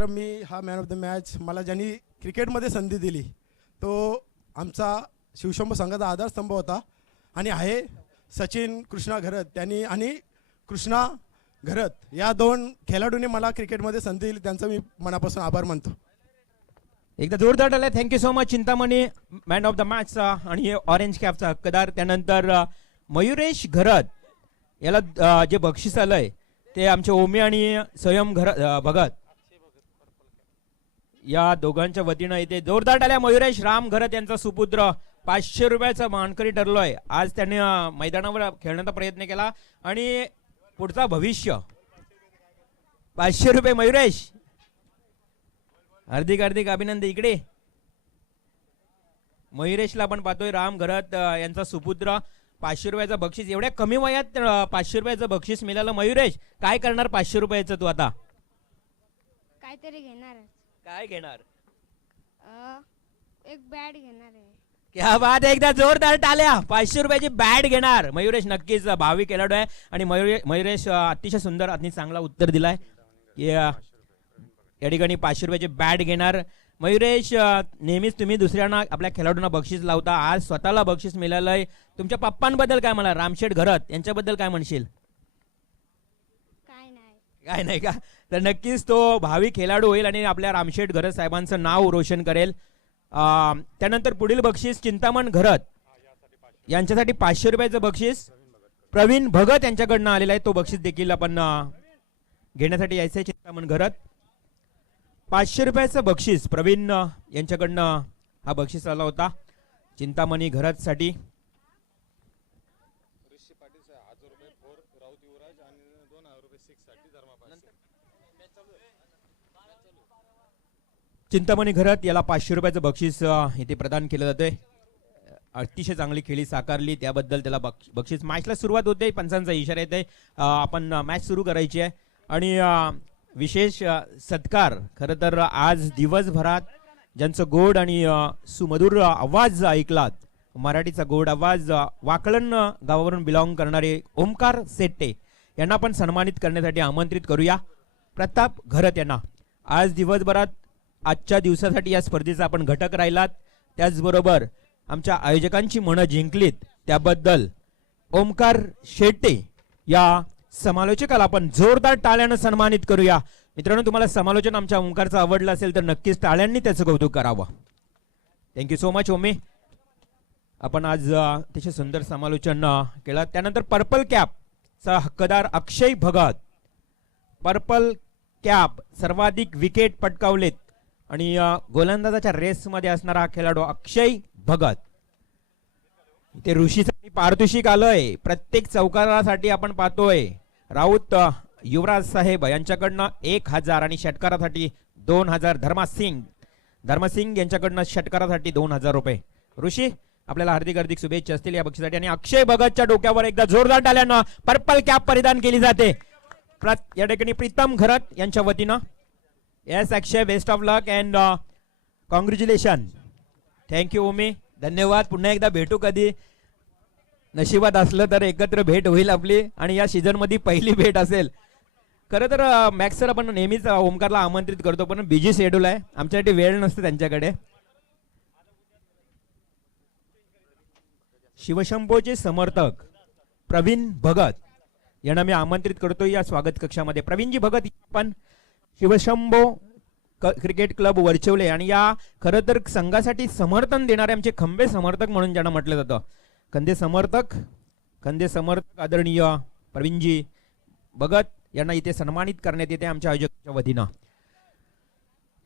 मात्र मी हा man of the match मला ज्यांनी क्रिकेटमध्ये संधी दिली तो आमचा शिवशंभू संघाचा आधारस्तंभ होता आणि आहे सचिन कृष्णा घरत. त्यांनी आणि कृष्णा घरत या दोन खेळाडूंनी मला क्रिकेटमध्ये संधी दिली, त्यांचा मी मनापासून आभार मानतो. एकदा जोरदार टाळ्या. Thank you so much Chintamani man of the मॅचचा आणि ऑरेंज कॅपचा हक्कदार. त्यानंतर मयुरेश घरत याला जे बक्षीस आलंय ते आमचे ओमी आणि स्वयं भगत या दोघांच्या वतीनं इथे जोरदार टाळ्या. मयुरेश राम घरत यांचा सुपुत्र 500 रुपयाचा मानकरी ठरलोय. आज त्याने मैदानावर खेळण्याचा प्रयत्न केला आणि पुढचा भविष्य 500 रुपये. मयुरेश हार्दिक हार्दिक अभिनंदन. इकडे मयुरेशला आपण पाहतोय राम घरत यांचा सुपुत्र 500 रुपयाचं बक्षीस. एवढ्या कमी वयात 500 रुपयाचं बक्षीस मिळालं. मयुरेश काय करणार 500 रुपयाचं तू आता? काहीतरी घेणार. काय घेणार? एक बॅट घेणार आहे. क्या बात आहे. एकदा जोरदार टाळ्या. 500 रुपयाची बॅट घेणार मयुरेश. नक्कीच भावी खेळाडू आहे आणि मयुरेश अतिशय सुंदर आणि चांगला उत्तर दिलाय की या ठिकाणी 500 रुपयाची बॅट घेणार. मयुरेश नेहमीच तुम्ही दुसऱ्यांना आपल्या खेळाडूंना बक्षीस लावता, आज स्वतःला बक्षीस मिळालंय. तुमच्या पप्पांबद्दल काय म्हणा, रामशेठ घरत यांच्याबद्दल काय म्हणशील? काय नाही का? तर नक्कीच तो भावी खेळाडू होईल आणि आपल्या रामशेठ घरत साहेबांचं नाव रोशन करेल. त्यानंतर पुढील बक्षीस चिंतामण घरत यांच्यासाठी 500 रुपयाचं बक्षीस प्रवीण भगत यांच्याकडनं आलेलं आहे. तो बक्षीस देखील आपण घेण्यासाठी यायचं आहे. चिंतामण घरत 500 रुपयाचं बक्षीस प्रवीण यांच्याकडनं हा बक्षीस आला होता चिंतामणी घरत साठी. चिंतामणी घरत याला 500 रुपयाचं बक्षीस इथे प्रदान केलं जातंय. अतिशय चांगली खेळी साकारली त्याबद्दल त्याला बक्षीस. मॅचला सुरुवात होते, पंचांचा इशारा येते, आपण मॅच सुरू करायची आहे आणि विशेष सत्कार खरं तर आज दिवसभरात ज्यांचं गोड आणि सुमधुर आवाज ऐकलात, मराठीचा गोड आवाज, वाकळण गावावरून बिलॉंग करणारे ओमकार सेट्टे यांना आपण सन्मानित करण्यासाठी आमंत्रित करूया. प्रताप घरत यांना आज दिवसभरात आजच्या दिवसासाठी या स्पर्धेचा आपण घटक राहिलात, त्याचबरोबर आमच्या आयोजकांची मनं जिंकलीत त्याबद्दल ओमकार शेट्टे या समालोचकाला आपण जोरदार टाळ्यानं सन्मानित करूया. मित्रांनो, तुम्हाला समालोचन आमच्या ओमकारचं आवडलं असेल तर नक्कीच टाळ्यांनी त्याचं कौतुक करावं. थँक्यू सो मच ओमी, आपण आज अतिशय सुंदर समालोचन केलं. त्यानंतर पर्पल कॅपचा हक्कदार अक्षय भगत. पर्पल कॅप सर्वाधिक विकेट पटकावलेत आणि गोलंदाजाच्या रेसमध्ये असणारा खेळाडू अक्षय भगत. इथे ऋषीसाठी पारितोषिक आलंय. प्रत्येक चौकारासाठी आपण पाहतोय राऊत युवराज साहेब यांच्याकडनं 1000 आणि षटकारासाठी 2000. धर्मसिंग यांच्याकडनं षटकारासाठी 2000 रुपये. ऋषी आपल्याला हार्दिक हार्दिक शुभेच्छा असतील या बक्षिसासाठी. आणि अक्षय भगतच्या डोक्यावर एकदा जोरदार टाळ्यानं पर्पल कॅप परिधान केली जाते या ठिकाणी प्रीतम घरत यांच्या वतीनं. Yes Akshay, best of luck and congratulation. Thank you Omi, धन्यवाद. पुन्हा एकदा भेटू कधी, नशिबात असलं तर एकत्र भेट होईल आपली आणि या सीझन मध्ये पहिली भेट असेल. खरं तर मॅक्स सर आपण नेहमीच ओमकारला आमंत्रित करतो पण बिझी शेड्यूल आहे, आमच्यासाठी वेळ नसते त्यांच्याकडे. शिवशंभोचे समर्थक प्रवीण भगत यांना मी आमंत्रित करतो या स्वागत कक्षामध्ये. प्रवीणजी भगत पण शिवशंभो क्रिकेट क्लब वरचवले आणि या खरं तर संघासाठी समर्थन देणारे आमचे खंबे समर्थक म्हणून ज्यांना म्हटलं जातं, खंदे समर्थक आदरणीय प्रवीणजी भगत यांना इथे सन्मानित करण्यात येते आमच्या आयोजकांच्या वतीनं.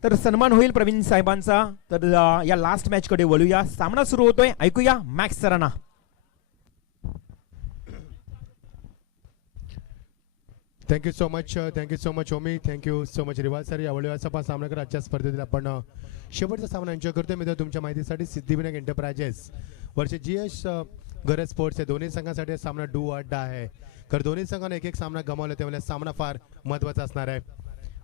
तर सन्मान होईल प्रवीण साहेबांचा. तर या लास्ट मॅच कडे वळूया. सामना सुरू होतोय, ऐकूया मॅक्स सरांना. थँक्यू सो मच ओमी. थँक्यू सो मच रिवाज सर. यावेळी असा सामना कर आजच्या स्पर्धेतील आपण शेवटचा सामना एन्जॉय करतोय. मित्र तुमच्या माहितीसाठी सिद्धिविनायक एंटरप्राइजेस वर्षे GS घरत स्पोर्ट्स या दोन्ही संघांसाठी सामना डू अड्डा आहे. तर दोन्ही संघाने एक सामना गमावला, त्यामुळे सामना फार महत्त्वाचा असणार आहे.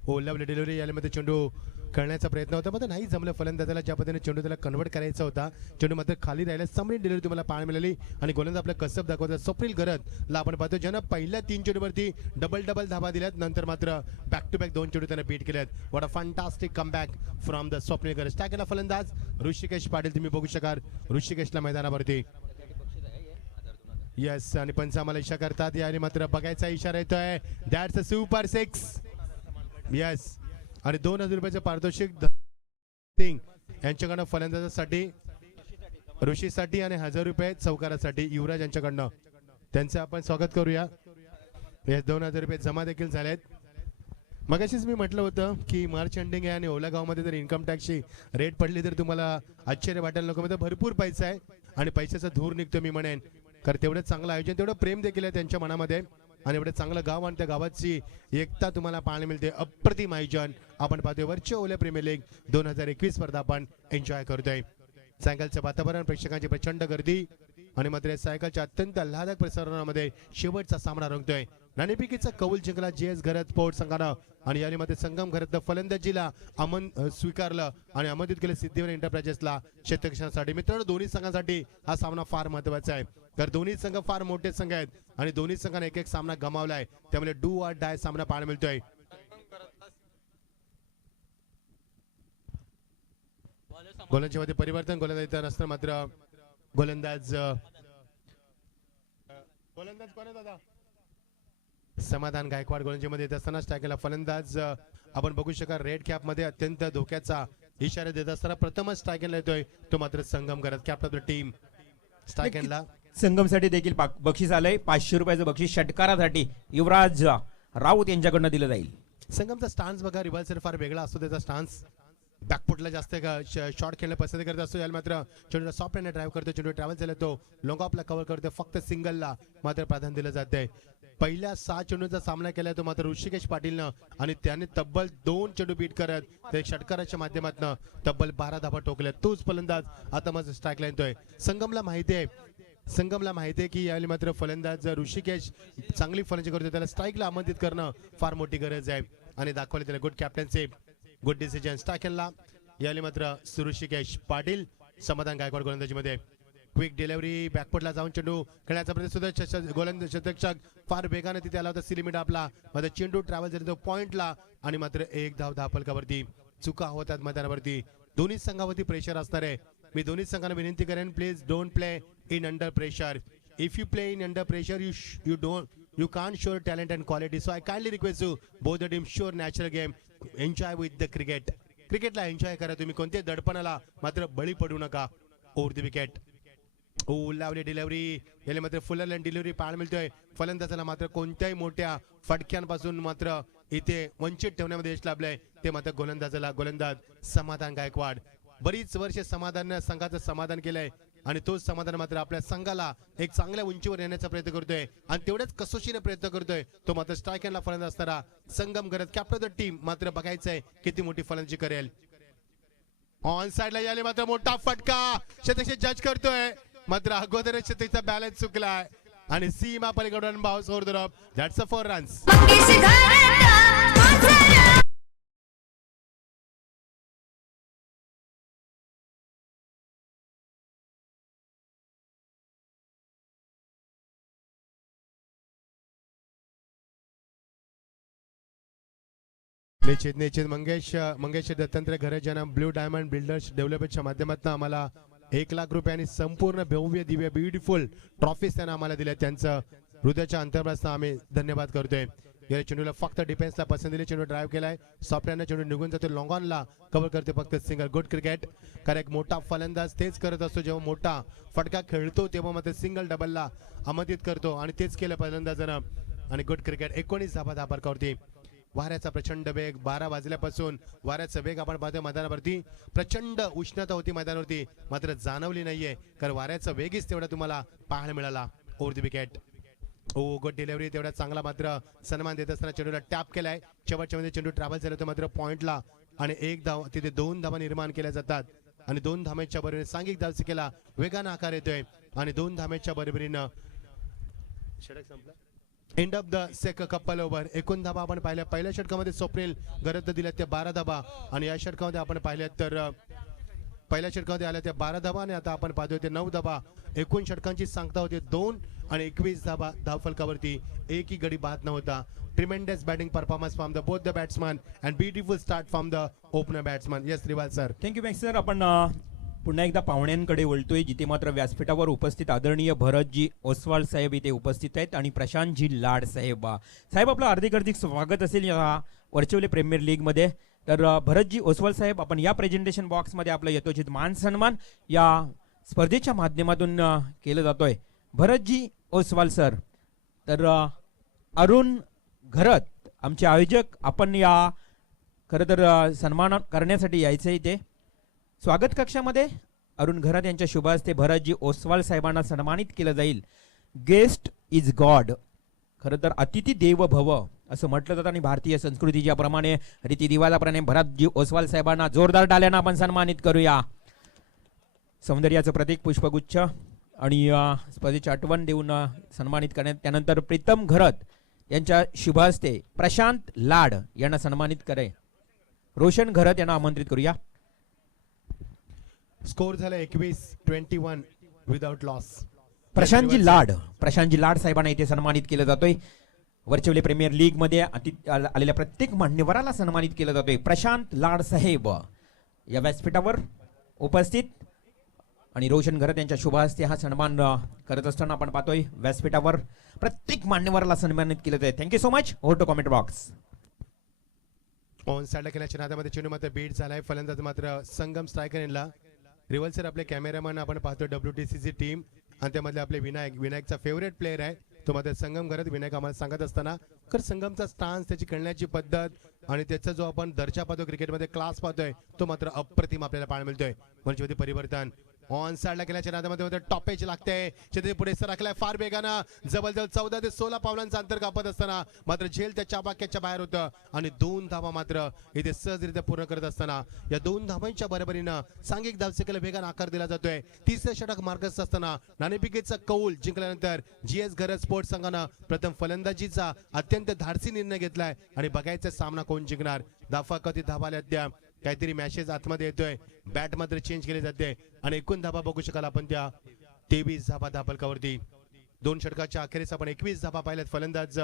ओ लवली डिलिव्हरी यामध्ये चेंडू करण्याचा प्रयत्न होता मात्र नाही जमलं फलंदाजाला. ज्या पद्धतीने चेंडू त्याला कन्वर्ट करायचा होता चेंडू मात्र खाली राहिला. समोर डिलिव्हरी तुम्हाला पाहायला मिळाली आणि गोलंदाज आपलं कसब दाखवतात. स्वप्नील गरजला आपण पाहतो ज्यानं पहिल्या 3 चेंडूवरती डबल धाबा दिल्यात. नंतर मात्र बॅक टू बॅक 2 चेंडू त्याने बीट केल्यात. What a fantastic comeback from the Swapnil गरज. टाकेला फलंदाज ऋषिकेश पाटील. तुम्ही बघू शकाल ऋषिकेशला मैदानावरती. येस आणि पंच आम्हाला इशारा करतात याने मात्र बघायचा इशारा येतोय. That's a super 6. येस आणि 2000 रुपयाचे पारितोषिक सिंग यांच्याकडनं फलंदाजासाठी ऋषीसाठी आणि 1000 रुपये चौकारासाठी युवराज यांच्याकडनं. त्यांचं आपण स्वागत करूया. हे 2000 रुपये जमा देखील झालेत. मगाशीच मी म्हटलं होतं की मार्च एंडिंग आहे आणि ओला गावमध्ये जर इन्कम टॅक्सची रेट पडली तर तुम्हाला आश्चर्य वाटायला नको. भरपूर पैसा आहे आणि पैशाचा धूर निघतो मी म्हणेन. कारण तेवढं चांगलं आयोजन तेवढं प्रेम देखील आहे त्यांच्या मनामध्ये आणि एवढं चांगलं गाव आणि त्या गावाची एकता तुम्हाला पाहायला मिळते. अप्रतिम आयोजन आपण पाहतोय. वरच्या ओल्या प्रीमियर लीग 2021 स्पर्धा आपण एन्जॉय करतोय. सायकलचं वातावरण प्रेक्षकांची प्रचंड गर्दी आणि मात्र सायकलच्या अत्यंत आल्हादक प्रसारणामध्ये शेवटचा सामना रंगतोय. नाणेफेकीचा कौल जिंकला जीएस घरत स्पोर्ट्स संघानं आणि याने मध्ये संगम घरत फलंदाजीला स्वीकारलं आणि आमंत्रित केलं सिद्धिविनायक एंटरप्राइजेसला क्षेत्ररक्षणासाठी. मित्रांनो दोन्ही संघांसाठी हा सामना फार महत्वाचा आहे कारण दोन्ही संघ फार मोठे संघ आहेत आणि दोन्ही संघाने एक सामना गमावलाय. त्यामुळे डू ऑर डाय सामना पाहायला मिळतोय. गोलंदाजीमध्ये परिवर्तन. गोलंदाज इथं नसतं मात्र गोलंदाज कोण दादा समाधान गायकवाड गोलंदाजीमध्ये येत असताना स्ट्रायकरला फलंदाज आपण बघू शकाल रेड कॅप मध्ये अत्यंत धोक्याचा इशारा देत असताना प्रथमच स्ट्रायकरला येतोय तो मात्र संगम करत कॅप्टन ऑफ द टीम स्ट्रायकरला. संगमसाठी देखील बक्षीस आलंय. 500 रुपयाचं बक्षीस षटकारासाठी युवराज राऊत यांच्याकडनं दिलं जाईल. संगमचा स्टान्स बघा रिव्हर्सल फार वेगळा असतो. त्याचा स्टान्स बॅकफुटला जास्त शॉट खेळणं पसंत करत असतो. याला मात्र चेंडूला सॉफ्ट हँड ड्राईव्ह करतो. चेंडू ट्रॅव्हल झाला तो लॉंग ऑफला कव्हर करतो. फक्त सिंगलला मात्र प्राधान्य दिलं जाते. पहिल्या 6 चेंडूचा सामना केलाय तो मात्र ऋषिकेश पाटीलनं आणि त्याने तब्बल 2 चेंडू बीट करत ते षटकाराच्या माध्यमातून तब्बल 12 धाबा ठोकल्या. तोच फलंदाज आता माझं स्ट्राईक लाईन तोय. संगमला माहिती आहे की यावेळी मात्र फलंदाज ऋषिकेश चांगली फलंदाजी करतो. त्याला स्ट्राईकला आमंत्रित करणं फार मोठी गरज आहे आणि दाखवले त्याला गुड कॅप्टनशिप गुड डिसिजन. स्ट्रायकरला यावेळी मात्र ऋषिकेश पाटील. समाधान गायकवाड गोलंदाजीमध्ये क्विक डिलिव्हरी बॅकफुटला जाऊन चेंडू खेळण्याचा प्रयत्न सुद्धा गोलंदाज शतक फार वेगाने तिथे आला होता. सिलिमिट आपला मात्र चेंडू ट्रॅव्हल झाला तो पॉइंटला आणि मात्र एक धाव धापलकावरती. चुका होतात मैदानावरती. दोन्ही संघावरती प्रेशर असणार आहे. मी दोन्ही संघांना विनंती करेन please don't play in under pressure. If you play in under pressure you can't show talent and quality. So I kindly request you both the teams show natural game. Enjoy with the cricket. क्रिकेटला enjoy करा तुम्ही. कोणत्याही दडपणाला मात्र बळी पडू नका. Over the wicket. लावली delivery याला मात्र फुल लाईन डिलिव्हरी पाहायला मिळतोय. फलंदाजाला मात्र कोणत्याही मोठ्या फटक्यांपासून मात्र इथे वंचित ठेवण्यामध्ये यश लाभलंय ते मात्र गोलंदाज समाधान गायकवाड. बरीच वर्ष समाधान संघाचं समाधान केलंय आणि तोच समाधान मात्र आपल्या संघाला एक चांगल्या उंचीवर येण्याचा प्रयत्न करतोय आणि तेवढ्याच कसोशीने प्रयत्न करतोय तो मात्र स्ट्रायकरला फलंदाज असताना संगम करत कॅप्टन ऑफ द टीम मात्र बघायचंय किती मोठी फलंदाजी करेल. ऑन साइडला याले मात्र मोठा फटका शतकशी जज करतोय मात्र अगोदरच शतकचा बॅलन्स चुकलाय आणि सीमा पलीकडून bounce over the rope. That's a 4 runs. निश्चित मंगेश दत्तात्रय घरजना ब्ल्यू डायमंड बिल्डर्स डेव्हलपमेंटच्या माध्यमातून आम्हाला 1 लाख रुपयांनी संपूर्ण भव्य दिव्य ब्युटिफुल ट्रॉफीज त्यांना आम्हाला दिल्या. त्यांचं हृदयाच्या अंतर्भागातून आम्ही धन्यवाद करतोय. या चेंडूला फक्त डिफेन्सला पसंत दिली. चेंडू ड्राईव्ह केलाय. सॉफ्टवेअरने चेंडू निघून जातो. लॉंग ऑनला कव्हर करते फक्त सिंगल. Good cricket. कारण एक मोठा फलंदाज तेच करत असतो जेव्हा मोठा फटका खेळतो तेव्हा मात्र सिंगल डबलला आमंत्रित करतो आणि तेच केलं फलंदाजानं आणि गुड क्रिकेट. 19 धाबा धापरकावरती. वाऱ्याचा प्रचंड वेग 12 वाजल्यापासून वाऱ्याचा वेग आपण पाहतोय मैदानावरती. प्रचंड उष्णता होती मैदानावरती मात्र जाणवली नाहीये कारण वाऱ्याचा वेगच तेवढा तुम्हाला पाहायला मिळाला. Over the wicket. Good delivery तेवढा चांगला मात्र सन्मान देत असताना चेंडूला टॅप केलाय. शेवटच्या मध्ये चेंडू ट्रॅव्हल झाला तर मात्र पॉइंटला आणि 1 धाव तिथे 2 धावा निर्माण केल्या जातात आणि 2 धामेच्या बरोबरीने सांघिक धावसंख्येला वेगानं आकार येतोय आणि 2 धामेच्या बरोबरीनं षटक संपलं. End of the sake couple over. एकूण धाबा आपण पाहिल्या पहिल्या षटकामध्ये स्वप्नील गरज दिल्या त्या 12 धाबा आणि या षटकामध्ये आपण पाहिल्या तर पहिल्या षटकामध्ये आल्या त्या 12 धाबा आणि आता आपण पाहतोय ते 9 धाबा. एकूण षटकांची सांगता होते 2 आणि 21 धाबा धावफलकावरती एकही गडी बाद नव्हता. Tremendous batting performance from the both the batsman and beautiful start from the opener batsman. Yes रिवाल सर. थँक्यू मॅक्स सर. आपण पुन्हा एकदा पाहुण्यांकडे वळतोय जिथे मात्र व्यासपीठावर उपस्थित आदरणीय भरतजी ओसवाल साहेब इथे उपस्थित आहेत आणि प्रशांतजी लाड साहेब. साहेब आपलं हार्दिक स्वागत असेल या व्हर्च्युअली प्रीमियर लीगमध्ये. तर भरतजी ओसवाल साहेब आपण या प्रेझेंटेशन बॉक्समध्ये आपलं यथोचित मान सन्मान या स्पर्धेच्या माध्यमातून केलं जातोय. भरतजी ओसवाल सर. तर अरुण घरत आमचे आयोजक आपण या खरं तर सन्मान करण्यासाठी यायचं इथे स्वागत कक्षामध्ये अरुण घरत यांच्या शुभ हस्ते भरतजी ओसवाल साहेबांना सन्मानित केलं जाईल. Guest is God. खरं तर अतिथी देव भव असं म्हटलं जातं आणि भारतीय संस्कृती ज्याप्रमाणे रीती रिवाजाप्रमाणे भरतजी ओसवाल साहेबांना जोरदार टाळ्यानं आपण सन्मानित करूया. सौंदर्याचं प्रतीक पुष्पगुच्छ आणि स्पर्धेची आठवण देऊन सन्मानित करण्यात. त्यानंतर प्रीतम घरत यांच्या शुभ हस्ते प्रशांत लाड यांना सन्मानित करे. रोशन घरत यांना आमंत्रित करूया. स्कोर झाला 21-21 विदाउट लॉस. प्रशांतजी लाड साहेबांना इथे सन्मानित केलं जातोय. व्हर्च्युअली प्रीमियर लीग मध्ये आलेल्या प्रत्येक मान्यवराला सन्मानित केलं जातोय. प्रशांत लाड साहेब या व्यासपीठावर उपस्थित आणि रोशन घरत यांच्या शुभ हस्ते हा सन्मान करत असताना आपण पाहतोय व्यासपीठावर प्रत्येक मान्यवराला सन्मानित केलं जाते. Thank you so much. Over to comment box. On साइडला खेळण्याच्या नादामध्ये चेंडू मात्र बीट झालाय. फलंदाज मात्र संगम स्ट्रायकर यांना. रिवल सर आपले कॅमेरामॅन आपण पाहतो WTCची टीम आणि त्यामधले आपले विनायकचा फेवरेट प्लेअर आहे तो मात्र संगम घरत. विनायक आम्हाला सांगत असताना तर संगमचा स्टान्स त्याची खेळण्याची पद्धत आणि त्याचा जो आपण दर्जा पाहतो क्रिकेटमध्ये क्लास पाहतोय तो मात्र अप्रतिम आपल्याला पाहायला मिळतोय. म्हणजे परिवर्तन ऑन साइडला गेल्याच्या नादामध्ये टॉप एज लागते. छत्री पुढे सरकलाय फार वेगानं. जवळजवळ 14 ते 16 पावलांचं अंतर कापत असताना मात्र झेल त्या चाबाक्याच्या बाहेर होतं आणि 2 धावा मात्र इथे सहजरित्या पूर्ण करत असताना या 2 धावांच्या बरोबरीनं सांघिक धावसंख्येला वेगानं आकार दिला जातोय. तिसरे षटक मार्गस्थ असताना नाणेफेकीचा कौल जिंकल्यानंतर GS घरत स्पोर्ट्स संघानं प्रथम फलंदाजीचा अत्यंत धाडसी निर्णय घेतलाय आणि बघायचा सामना कोण जिंकणार. धावा कधी धावाल्या द्या काहीतरी मॅसेज आतमध्ये येतोय. बॅट मात्र चेंज केली जाते आणि एकूण धाबा बघू शकाल आपण त्या 23 धाबा धापलकावरती. 2 षटकाच्या अखेरीस आपण 21 धाबा पाहिल्यात. फलंदाज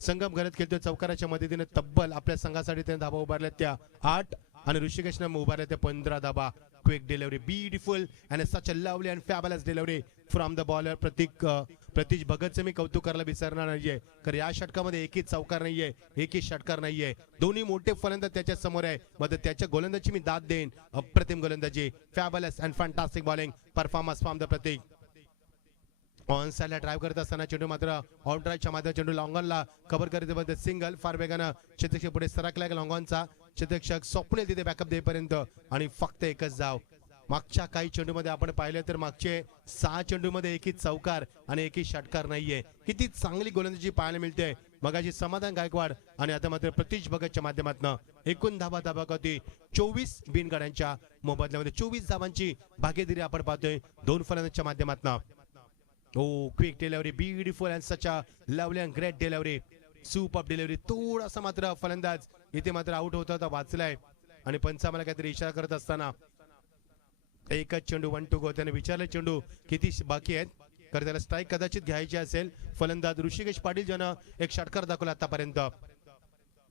संगम घरत खेळतोय. चौकाराच्या मदतीने तब्बल आपल्या संघासाठी त्याने धाबा उभारल्यात त्या 8 आणि ऋषिकेशनं उभारल्या त्या 15 धाबा. Quick delivery beautiful and such a lovely and fabulous delivery from the bowler Pratish भगतचं मी कौतुक करायला विसरणार नाहीये. कारण या षटकामध्ये एकही चौकार नाहीये एकही षटकार नाहीये. दोन्ही मोठे फलंदाज त्याच्या समोर आहे. मात्र त्याच्या गोलंदाजी मी दाद देईन. अप्रतिम गोलंदाजी fabulous and fantastic bowling performance from the Pratik. On साइडला ड्राइव्ह करत असताना चेंडू मात्र ऑन ड्राईव्हच्या माध्यमात चेंडू लॉंगॉनला कव्हर करत सिंगल फार वेगानं शतक पुढे सरकलाय लॉंगॉनचा. शतक स्वप्नेल तिथे बॅकअप देईपर्यंत आणि फक्त एकच धाव. मागच्या काही चेंडूमध्ये आपण पाहिलं तर मागचे 6 चेंडूमध्ये एकही चौकार आणि एकही षटकार नाहीये. किती चांगली गोलंदाजी पाहायला मिळते. मगाशी समाधान गायकवाड आणि आता मात्र प्रतीश भगतच्या माध्यमातून एकूण धाबा होती 24 बिनगाड्यांच्या मोबदल्यामध्ये 24 धावांची भागीदारी आपण पाहतोय 2 फलंदाजांच्या माध्यमातून. Oh, quick delivery, beautiful and such a lovely and great delivery. Superb delivery. थोडासा मात्र फलंदाज इथे मात्र आउट होता वाचलाय आणि पंच आम्हाला काहीतरी इशारा करत असताना एकच चेंडू 1 to go. त्याने विचारले चेंडू किती बाकी आहेत कारण त्याला स्ट्राईक कदाचित घ्यायची असेल. फलंदाज ऋषिकेश पाटील ज्यानं एक षटकार दाखवला आतापर्यंत.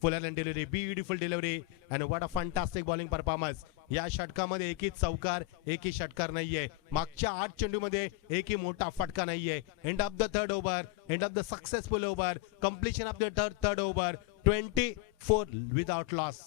Fuller and delivery beautiful delivery and what a fantastic bowling performance. या षटकामध्ये एकही चौकार एकही षटकार नाहीये. मागच्या 8 चेंडूमध्ये एकही मोठा फटका नाहीये. End of the third over, end of the successful over, completion of the third over, 24 without loss.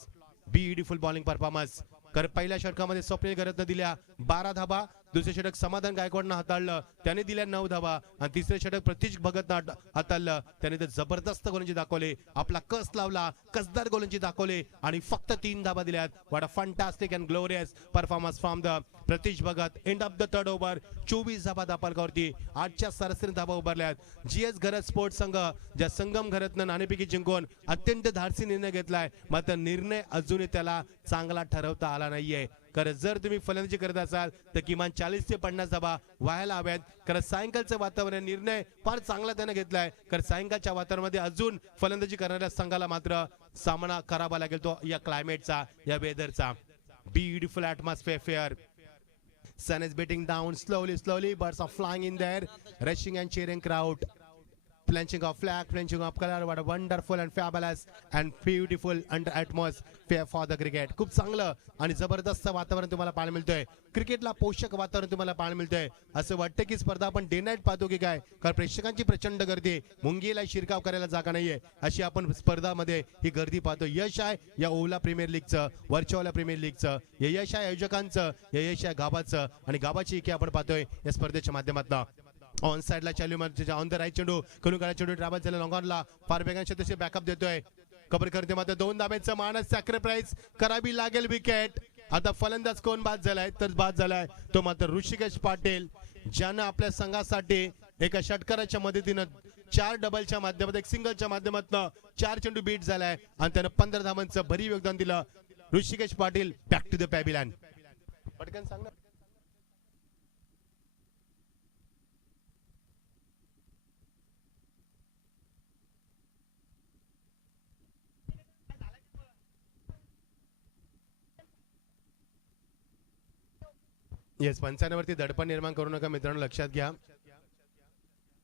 Beautiful bowling performance. कारण पहिल्या षटकामध्ये स्वप्नील घरतनं दिल्या 12 धाबा. दुसरे षटक समाधान गायकवाडनं हाताळलं त्याने दिल्या 9 धाबा आणि तिसरे षटक प्रतीश भगतनं हाताळलं त्याने तर जबरदस्त गोलंदाजी दाखवले. आपला कस लावला कसदार गोलंदाजी दाखवले आणि फक्त 3 धाबा दिल्यात. What a fantastic and glorious performance from the Pratish Bhagat. End of the third over 24 धाबा धापलकावरती 8च्या सरासरी धाबा उभारल्यात. GS घरत स्पोर्ट्स संघ ज्या संगम घरतनं नाणेफेकी जिंकून अत्यंत धाडसी निर्णय घेतलाय मात्र निर्णय अजूनही त्याला चांगला ठरवता आला नाहीये. कारण जर तुम्ही फलंदाजी करत असाल तर किमान 40 ते 50 धावा व्हायला हव्यात. कारण सायंकाळचं वातावरण निर्णय फार चांगला त्याने घेतलाय. कारण सायंकाळच्या वातावरणामध्ये अजून फलंदाजी करणाऱ्या संघाला मात्र सामना करावा लागेल तो या क्लायमेटचा, या वेदरचा. Beautiful atmosphere. Sun is beating down slowly. Birds are flying in there, rushing and cheering crowd. Planching of flag, planching of color. What a wonderful and fabulous and beautiful under atmosphere for the cricket. खूप चांगलं आणि जबरदस्त वातावरण तुम्हाला पाहायला मिळतोय. क्रिकेटला पोषक वातावरण तुम्हाला पाहायला मिळतंय. असं वाटतं की स्पर्धा आपण डे नाईट पाहतो की काय, कारण प्रेक्षकांची प्रचंड गर्दी, मुंगीला शिरकाव करायला जागा नाहीये अशी आपण स्पर्धामध्ये ही गर्दी पाहतो. यश आहे या ओला प्रीमियर लीगचं, वरच्या प्रीमियर लीगचं, हे यश आहे आयोजकांचं, हे यश आहे गावाचं आणि गावाची इके आपण पाहतोय या स्पर्धेच्या माध्यमातून. ऑन साइडला चालू म्हणजे ऑन द राईट चेंडू करून काढा, चेंडू ट्रॅव्हल झाला लॉंगॉनला, फार वेगाने तसे बॅकअप देतोय. कबर करते मात्र 2 धाब्यांचं मानस सॅक्रिफाईस करावी लागेल. विकेट. आता फलंदाज कोण बाद झालाय, तर बाद झालाय तो मात्र ऋषिकेश पाटील, ज्यानं आपल्या संघासाठी एका षटकाराच्या मदतीनं 4 डबलच्या माध्यमातून, एक सिंगलच्या माध्यमातून 4 चेंडू बीट झालाय आणि त्यानं 15 धावांचं भरीव योगदान दिलं. Rishikesh Patil back to the pavilion. पटकन सांग ना. येस, पंचांवरती दडपण निर्माण करू नका मित्रांनो, लक्षात घ्या.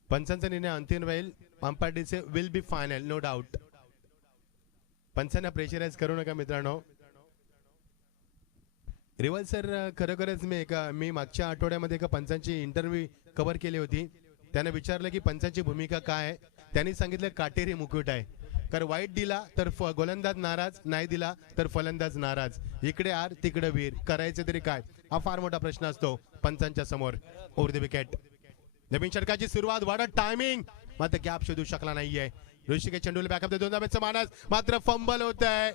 पंचांचा निर्णय अंतिम राहील. अंपायरचे will be final, no doubt. पंचांना प्रेशराइज करू नका मित्रांनो. रिवल सर, खरोखरच मी मागच्या आठवड्यामध्ये एका पंचांची इंटरव्ह्यू कव्हर केली होती. त्याने विचारलं की पंचांची भूमिका काय आहे. त्यांनी सांगितलं काटेरी मुकुट आहे. कारण वाईट दिला तर गोलंदाज नाराज, नाही दिला तर फलंदाज नाराज. इकडे आर तिकडे वीर, करायचं तरी काय, हा फार मोठा प्रश्न असतो पंचांच्या समोर. Over the wicket. नवीन षटकाची सुरुवात, वाढत टायमिंग मात्र गॅप शोधू शकला नाहीये. ऋषिकेश चेंडूला बॅकअप देतो, 2 धाब्यांचं मानस मात्र फंबल होत आहे.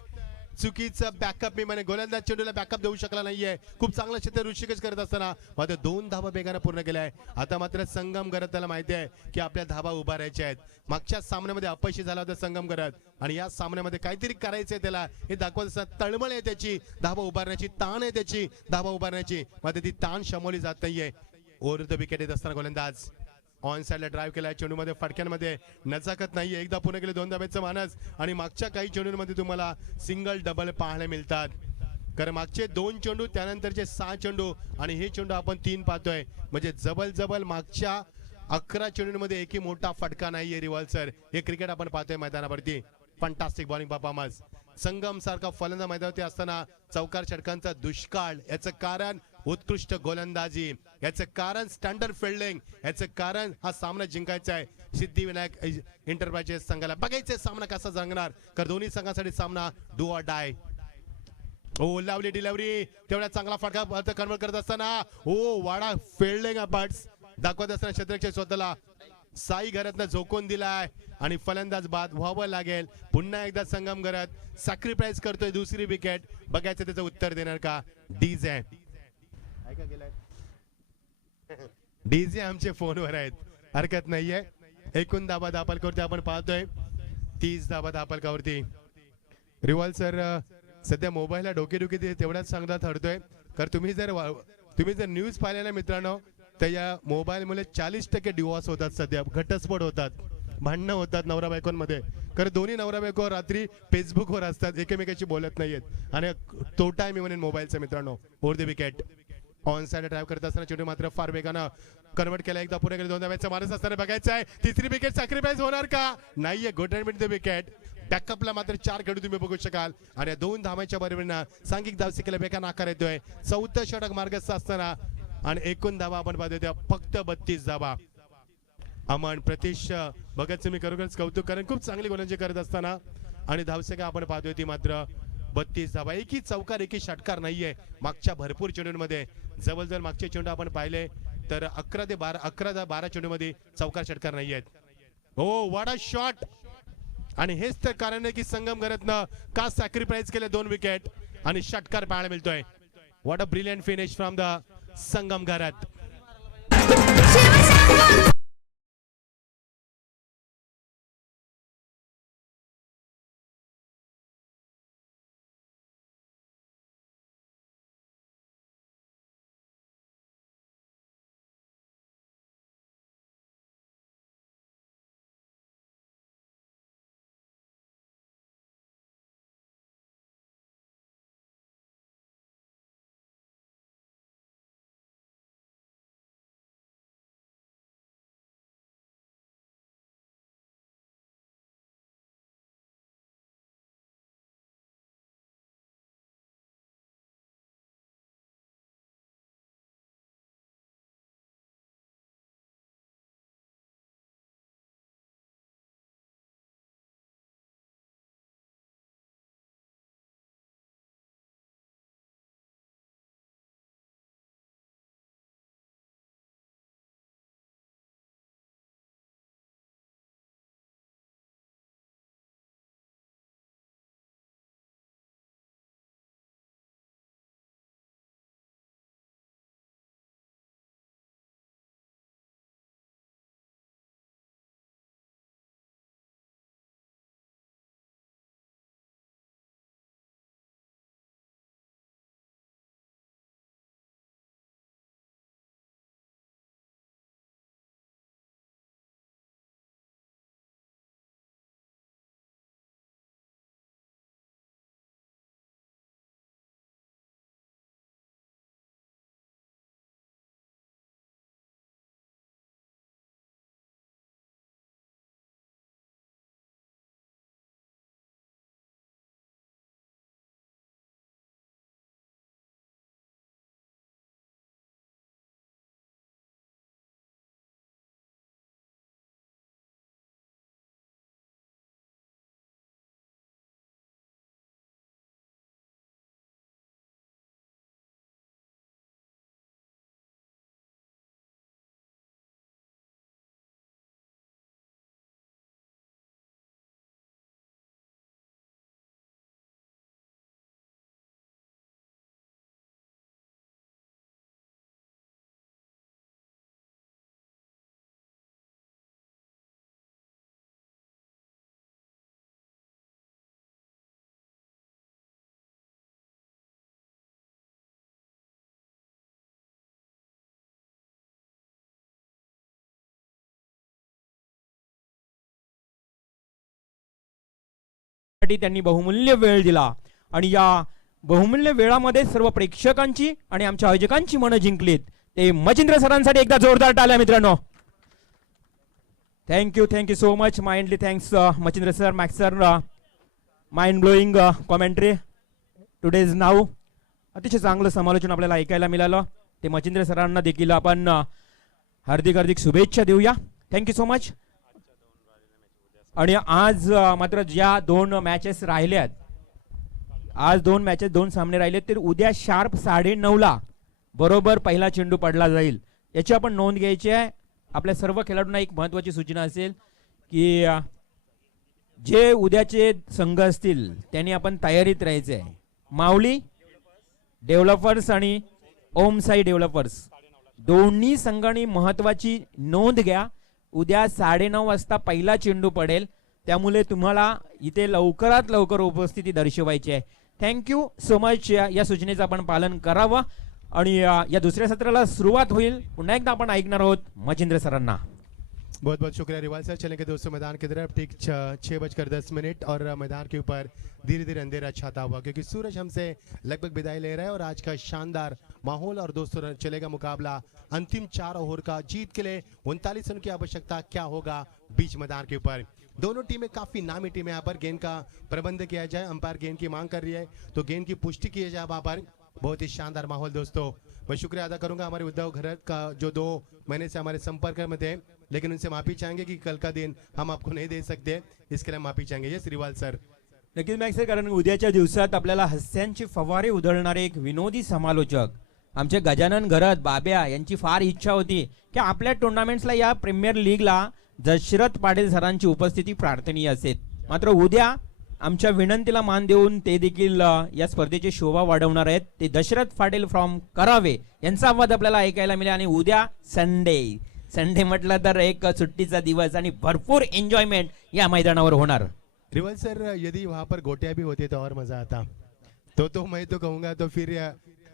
चुकीचं बॅकअप, मी म्हणे गोलंदाज चेंडूला बॅकअप देऊ शकला नाहीये. खूप चांगलं क्षेत्र ऋषिकेश करत असताना मात्र 2 धावा बेगानं पूर्ण केल्या आहे. आता मात्र संगम करत त्याला माहिती आहे की आपल्या धावा उभारायच्या आहेत. मागच्या सामन्यामध्ये अपयशी झाला होता संगम करत आणि या सामन्यामध्ये काहीतरी करायचंय त्याला, हे दाखवत असताना तळमळ आहे त्याची धावा उभारण्याची, ताण आहे त्याची धावा उभारण्याची, मात्र ती ताण शमवली जात नाहीये. ओव्हर द विकेट येत असताना गोलंदाज ऑन साइडला ड्राईव्ह केलाय. चेंडूमध्ये फटक्यांमध्ये नजाकत नाहीये. एकदा पुन्हा केले 2 धाब्यांचं मानस आणि मागच्या काही चेंडूंमध्ये तुम्हाला सिंगल डबल पाहायला मिळतात. कारण मागचे 2 चेंडू, त्यानंतरचे 6 चेंडू आणि हे चेंडू आपण 3 पाहतोय. म्हणजे जबल मागच्या 11 चेंडूंमध्ये एकही मोठा फटका नाहीये. रिवल सर, हे क्रिकेट आपण पाहतोय मैदानावरती. Fantastic bowling performance. संगम सारखा फलंदाज मैदानावरती असताना चौकार षटकांचा दुष्काळ. याचं कारण उत्कृष्ट गोलंदाजी, याचं कारण स्टँडर्ड फिल्डिंग, याचं कारण हा सामना जिंकायचा आहे सिद्धिविनायक एंटरप्राइजेस संघाला. बघायचं सामना कसा जंगणार, कारण दोन्ही संघांसाठी सामना डू ऑर डाय. ओ लावली डिलिव्हरी, तेवढा चांगला फटका कन्वर्ट करत असताना ओ वाडा फिल्डिंग बट्स दाखवत असताना क्षेत्ररक्षक स्वतःला साई घरातनं झोकून दिलाय आणि फलंदाज बाद व्हावं लागेल. पुन्हा एकदा संगम घरात सॅक्रिफाईस करतोय दुसरी विकेट. बघायचं त्याचं उत्तर देणार का डीजे. डीजे आमचे फोनवर आहेत, हरकत नाहीये. एकूण धाबा दापलकावरती आपण पाहतोय 30 धाबा दापलकावरती. रिवल सर, सध्या मोबाईलला डोकेदुखी तेवढ्याच चांगला ठरतोय. कारण तुम्ही जर न्यूज पाहिल्या ना मित्रांनो, तर या मोबाईलमुळे 40% डिवॉर्स होतात, सध्या घटस्फोट होतात, भांडणं होतात नवरा बायकोंमध्ये. कारण दोन्ही नवरा बायको रात्री फेसबुकवर असतात, एकमेकाशी बोलत नाहीयेत आणि तोटा आहे मी म्हणेन मोबाईलचा मित्रांनो. Over the wicket. On side drive करत असताना चेंडू मात्र फार वेगानं कन्वर्ट केला. एकदा पुढे गेले 2 धाब्यांचा मारस असताना बघायचं आहे तिसरी विकेट सॅक्रिफाईस होणार का नाहीये. Good mid the wicket. बॅकअपला मात्र 4 खेळू तुम्ही बघू शकाल आणि 2 धावांच्या बरोबरीनं सांघिक धावसंख्येला बेकार आकार येतोय. 4थं षटक मार्गस्थ असताना आणि एकूण धावा आपण पाहतोय फक्त 32 धावा. अमन प्रतीश भगत सिंह खरोखरच कौतुक, कारण खूप चांगली गोलंदाजी करत असताना आणि धावसंख्या आपण पाहतोय ती मात्र 32 धावा. एकही चौकार, एकही षटकार नाहीये मागच्या भरपूर चेंडूंमध्ये. जवळजवळ मागचे चेंडू आपण पाहिले तर 11 ते 12 चेंडूमध्ये चौकार षटकार नाहीयेत. हो वाडा शॉट. आणि हेच तर कारण आहे की संगम घरातनं का सॅक्रिफाईस केले 2 विकेट आणि षटकार पाहायला मिळतोय. What a brilliant finish from the Sangam Gharat. आमच्यासाठी त्यांनी बहुमूल्य वेळ दिला आणि या बहुमूल्य वेळामध्ये सर्व प्रेक्षकांची आणि आमच्या आयोजकांची मनं जिंकलीत. ते मचिंद्र सरांसाठी एकदा जोरदार टाळ्या मित्रांनो. Thank you so much. माइंडली थँक्स मचिंद्र सर, मॅक्स sir. Mind blowing commentary today's now. अतिशय चांगलं समालोचन आपल्याला ऐकायला मिळालं. ते मचिंद्र सरांना देखील आपण हार्दिक शुभेच्छा देऊया. Thank you so much. आणि आज मात्र ज्या 2 मॅचेस राहिल्यात, आज 2 मॅचेस 2 सामने राहिले, तर उद्या शार्प 9:30 बरोबर पहिला चेंडू पडला जाईल. याची आपण नोंद घ्यायची आहे. आपल्या सर्व खेळाडूंना एक महत्वाची सूचना असेल की जे उद्याचे संघ असतील त्यांनी आपण तयारीत राहायचे आहे. माऊली डेव्हलपर्स आणि ओम साई डेव्हलपर्स दोन्ही संघांनी महत्वाची नोंद घ्या. उद्या 9:30 वाजता पहिला चेंडू पडेल, त्यामुळे तुम्हाला इथे लवकरात लवकर उपस्थिती दर्शवायची आहे. Thank you so much. या सूचनेचं आपण पालन करावं. आणि या दुसऱ्या सत्राला सुरुवात होईल. पुन्हा एकदा आपण ऐकणार आहोत मचिंद्र सरांना. बहुत बहुत शुक्रिया रिवाल सर. चलेंगे दोस्तों मैदान की तरफ. ठीक 6:10 और मैदान के ऊपर धीरे धीरे अंधेरा छाता हुआ क्योंकि सूरज हमसे लगभग विदाई ले रहा है. और आज का शानदार माहौल और दोस्तों चलेगा मुकाबला अंतिम 4 ओवर का. जीत के लिए 39 रन की आवश्यकता. क्या होगा बीच मैदान के ऊपर. दोनों टीमें काफी नामी टीम है. यहाँ पर गेंद का प्रबंध किया जाए. अंपायर गेंद की मांग कर रही है तो गेंद की पुष्टि की जाए. वहां पर बहुत ही शानदार माहौल दोस्तों. मैं शुक्रिया अदा करूंगा हमारे उद्धव घरत का जो 2 महीने से हमारे संपर्क में थे, लेकिन उनसे माफी चाहेंगे कि कल का दिन हम आपको नहीं दे सकते, इसके लिए माफी चाहेंगे. ये श्रीवाल सर. नक्कीच मॅक्स सर, कारण उद्याच्या दिवसात आपल्याला हास्यांचे फवारे उधळणारे एक विनोदी समालोचक आमचे गजानन घरत बाब्या यांची फार इच्छा होती की आपल्या टुर्नामेंट्सला या प्रीमियर लीगला दशरथ पाटील सरांची उपस्थिती प्रार्थनीय असेल. मात्र उद्या आमच्या विनंतीला मान देऊन ते देखील या स्पर्धेची शोभा वाढवणार आहेत. ते दशरथ पाटील फ्रॉम करावे यांचा आवाज आपल्याला ऐकायला मिळेल. आणि उद्या संडे म्हटलं तर एक सुट्टीचा दिवस आणि भरपूर एन्जॉयमेंट या मैदानावर होणार. रिवाल सर, यदि वहां पर गोटियां भी होती तो और मजा आता. तो मैं तो कहूंगा तो फिर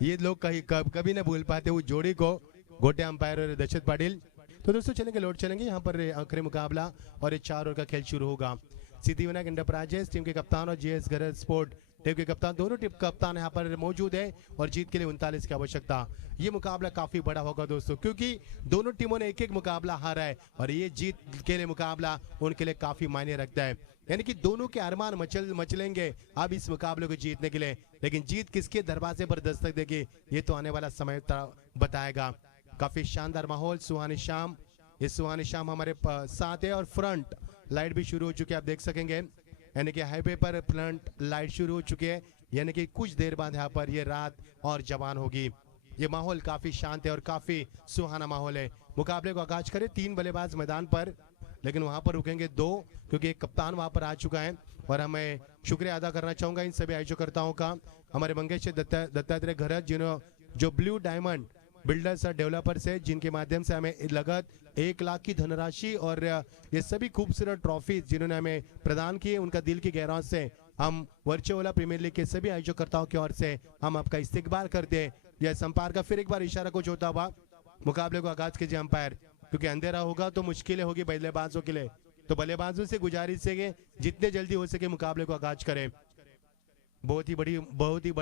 ये लोग कभी ना भूल पाते वो जोड़ी को, गोटिया अंपायर और दशरथ पाटिल. तो दोस्तों चलेंगे लौट चलेंगे यहाँ पर आखिरी मुकाबला और ये 4 ओवर का खेल शुरू होगा. सिद्धिविनायक एंटरप्राइजेस टीम के कप्तान और जीएस घरत स्पोर्ट टीम के कप्तान, दोनों टीम कप्तान यहाँ पर मौजूद है और जीत के लिए 39 की आवश्यकता. ये मुकाबला काफी बड़ा होगा दोस्तों क्योंकि दोनों टीमों ने एक मुकाबला हारा है और ये जीत के लिए मुकाबला उनके लिए काफी मायने रखता है. यानी कि दोनों के अरमान मचलेंगे अब इस मुकाबले को जीतने के लिए. लेकिन जीत किसके दरवाजे पर दस्तक देगी ये तो आने वाला समय बताएगा. काफी शानदार माहौल, सुहानी शाम. इस सुहानी शाम हमारे साथ है और फ्रंट लाइट भी शुरू हो चुकी है, आप देख सकेंगे. यानी कि हाईवे पर फ्रंट लाइट शुरू हो चुकी है. यानी कि कुछ देर बाद यहाँ पर ये रात और जवान होगी. ये माहौल काफी शांत है और काफी सुहाना माहौल है. मुकाबले को आगाज करें. 3 बल्लेबाज मैदान पर, लेकिन वहां पर रुकेंगे 2 क्योंकि एक कप्तान वहां पर आ चुका है. और हमें शुक्रिया अदा करना चाहूंगा इन सभी आयोजकर्ताओं का. हमारे मंगेश दत्तात्रेय घरत जो ब्लू डायमंड बिल्डर्स और डेवलपर्स है, जिनके माध्यम से हमें लगत 1 लाख की धनराशि और ये सभी खूबसूरत ट्रॉफी जिन्होंने हमें प्रदान किए, उनका दिल की गहराई से हम वर्चुअल प्रीमियर लीग के सभी आयोजकर्ताओं की ओर से हम आपका इस्तकबाल करते हैं. यह संपर्क का फिर एक बार इशारा कुछ होता हुआ मुकाबले को आगाज कीजिए अंपायर, क्योंकि अंधेरा होगा तो मुश्किलें होगी बल्लेबाजों के लिए. तो बल्लेबाजों से गुजारिश है कि जितने जल्दी हो सके मुकाबले को आगाज करें. बहुत ही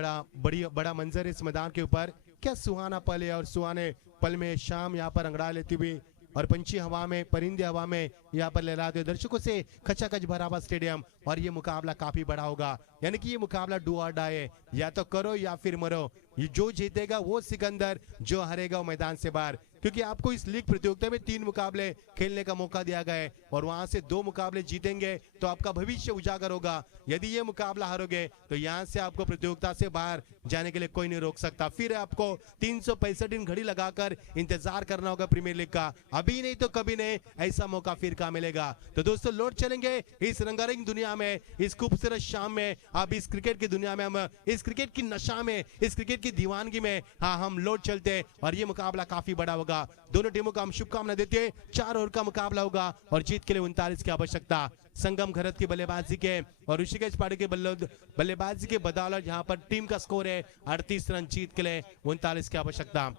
बड़ा मंजर इस मैदान के ऊपर. क्या सुहाना पल है और सुहाने पल में शाम यहाँ पर अंगड़ा लेती हुई और पंछी हवा में, परिंदे हवा में यहाँ पर लहराते दर्शकों से खचाखच भरा हुआ स्टेडियम. और ये मुकाबला काफी बड़ा होगा. यानी कि ये मुकाबला डू और डाई है, या तो करो या फिर मरो. ये जो जीतेगा वो सिकंदर, जो हारेगा वो मैदान से बाहर. क्योंकि आपको इस लीग प्रतियोगिता में 3 मुकाबले खेलने का मौका दिया गया है और वहां से 2 मुकाबले जीतेंगे तो आपका भविष्य उजागर होगा. यदि ये मुकाबला हारोगे तो यहाँ से आपको प्रतियोगिता से बाहर जाने के लिए कोई नहीं रोक सकता. फिर आपको 365 दिन घड़ी लगाकर इंतजार करना होगा प्रीमियर लीग का. अभी नहीं तो कभी नहीं, ऐसा मौका फिर कहाँ मिलेगा. तो दोस्तों लौट चलेंगे इस रंगारंग दुनिया में, इस खूबसूरत शाम में. अब इस क्रिकेट की दुनिया में, हम इस क्रिकेट की नशा में, इस क्रिकेट की दीवानगी में हाँ हम लौट चलते. और ये मुकाबला काफी बड़ा होगा. दोनों टीमों को हम शुभकामना देते हैं. 4 ओवर का मुकाबला होगा और जीत के लिए 39 की आवश्यकता. संगम घरत की बल्लेबाजी के और ऋषिकेश पाटिल के बल्लेबाजी के बदौलत यहाँ पर टीम का स्कोर है 38 रन. जीत के लिए 39 की आवश्यकता.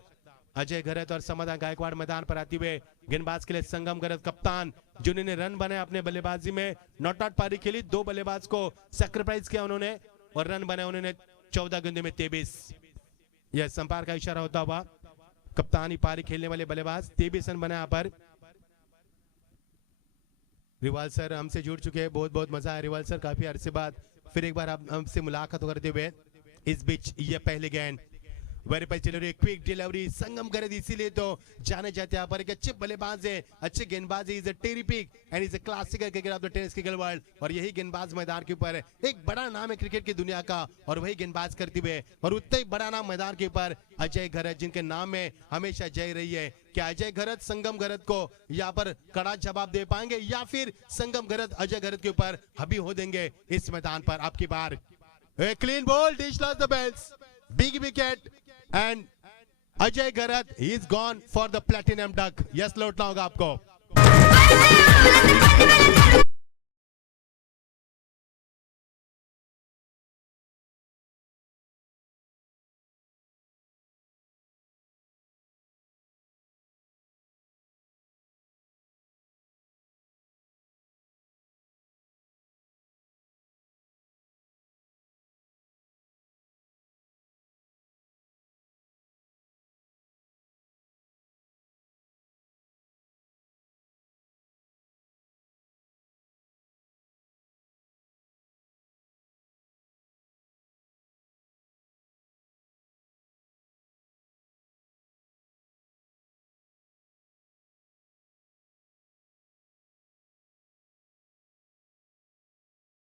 अजय घरत और समाधान गायकवाड़ मैदान पर आते हुए गेंदबाज के लिए संगम घरत कप्तान, जिन्होंने रन बनाए अपने बल्लेबाजी में, नॉट आउट पारी खेली, 2 बल्लेबाज को सैक्रिफाइस किया उन्होंने और रन बनाए उन्होंने 14 गेंदों में 23। यह संपार का इशारा होता हुआ कप्तानी पारी खेलने वाले बल्लेबाज 23 रन बनाए यहाँ पर। रिवाल सर हमसे जुड़ चुके हैं, बहुत बहुत मजा आया रिवाल सर, काफी अरसे बाद फिर एक बार आप हमसे मुलाकात करते हुए। इस बीच ये पहले गेंद वेरीफाई डिलीवरी, क्विक डिलीवरी, संगम घरत इसीलिए तो जाने जाते हैं यहाँ पर, एक अच्छे बल्लेबाज है, अच्छे गेंदबाज है, is a terrific and is a classical cricketer of the tennis cricket world. और यही गेंदबाज मैदान के ऊपर एक बड़ा नाम है क्रिकेट की दुनिया का, और वही गेंदबाज करते हुए, और उतना ही बड़ा नाम मैदान के ऊपर अजय घरत, जिनके नाम में हमेशा जय रही है। क्या अजय घरत संगम घरत को यहाँ पर कड़ा जवाब दे पाएंगे, या फिर संगम घरत अजय घरत के ऊपर हावी हो देंगे इस मैदान पर? आपकी बार, clean ball, dish loss the bails, big wicket and Ajay Gharat he is gone for the platinum duck. Yes, लौटना होगा आपको।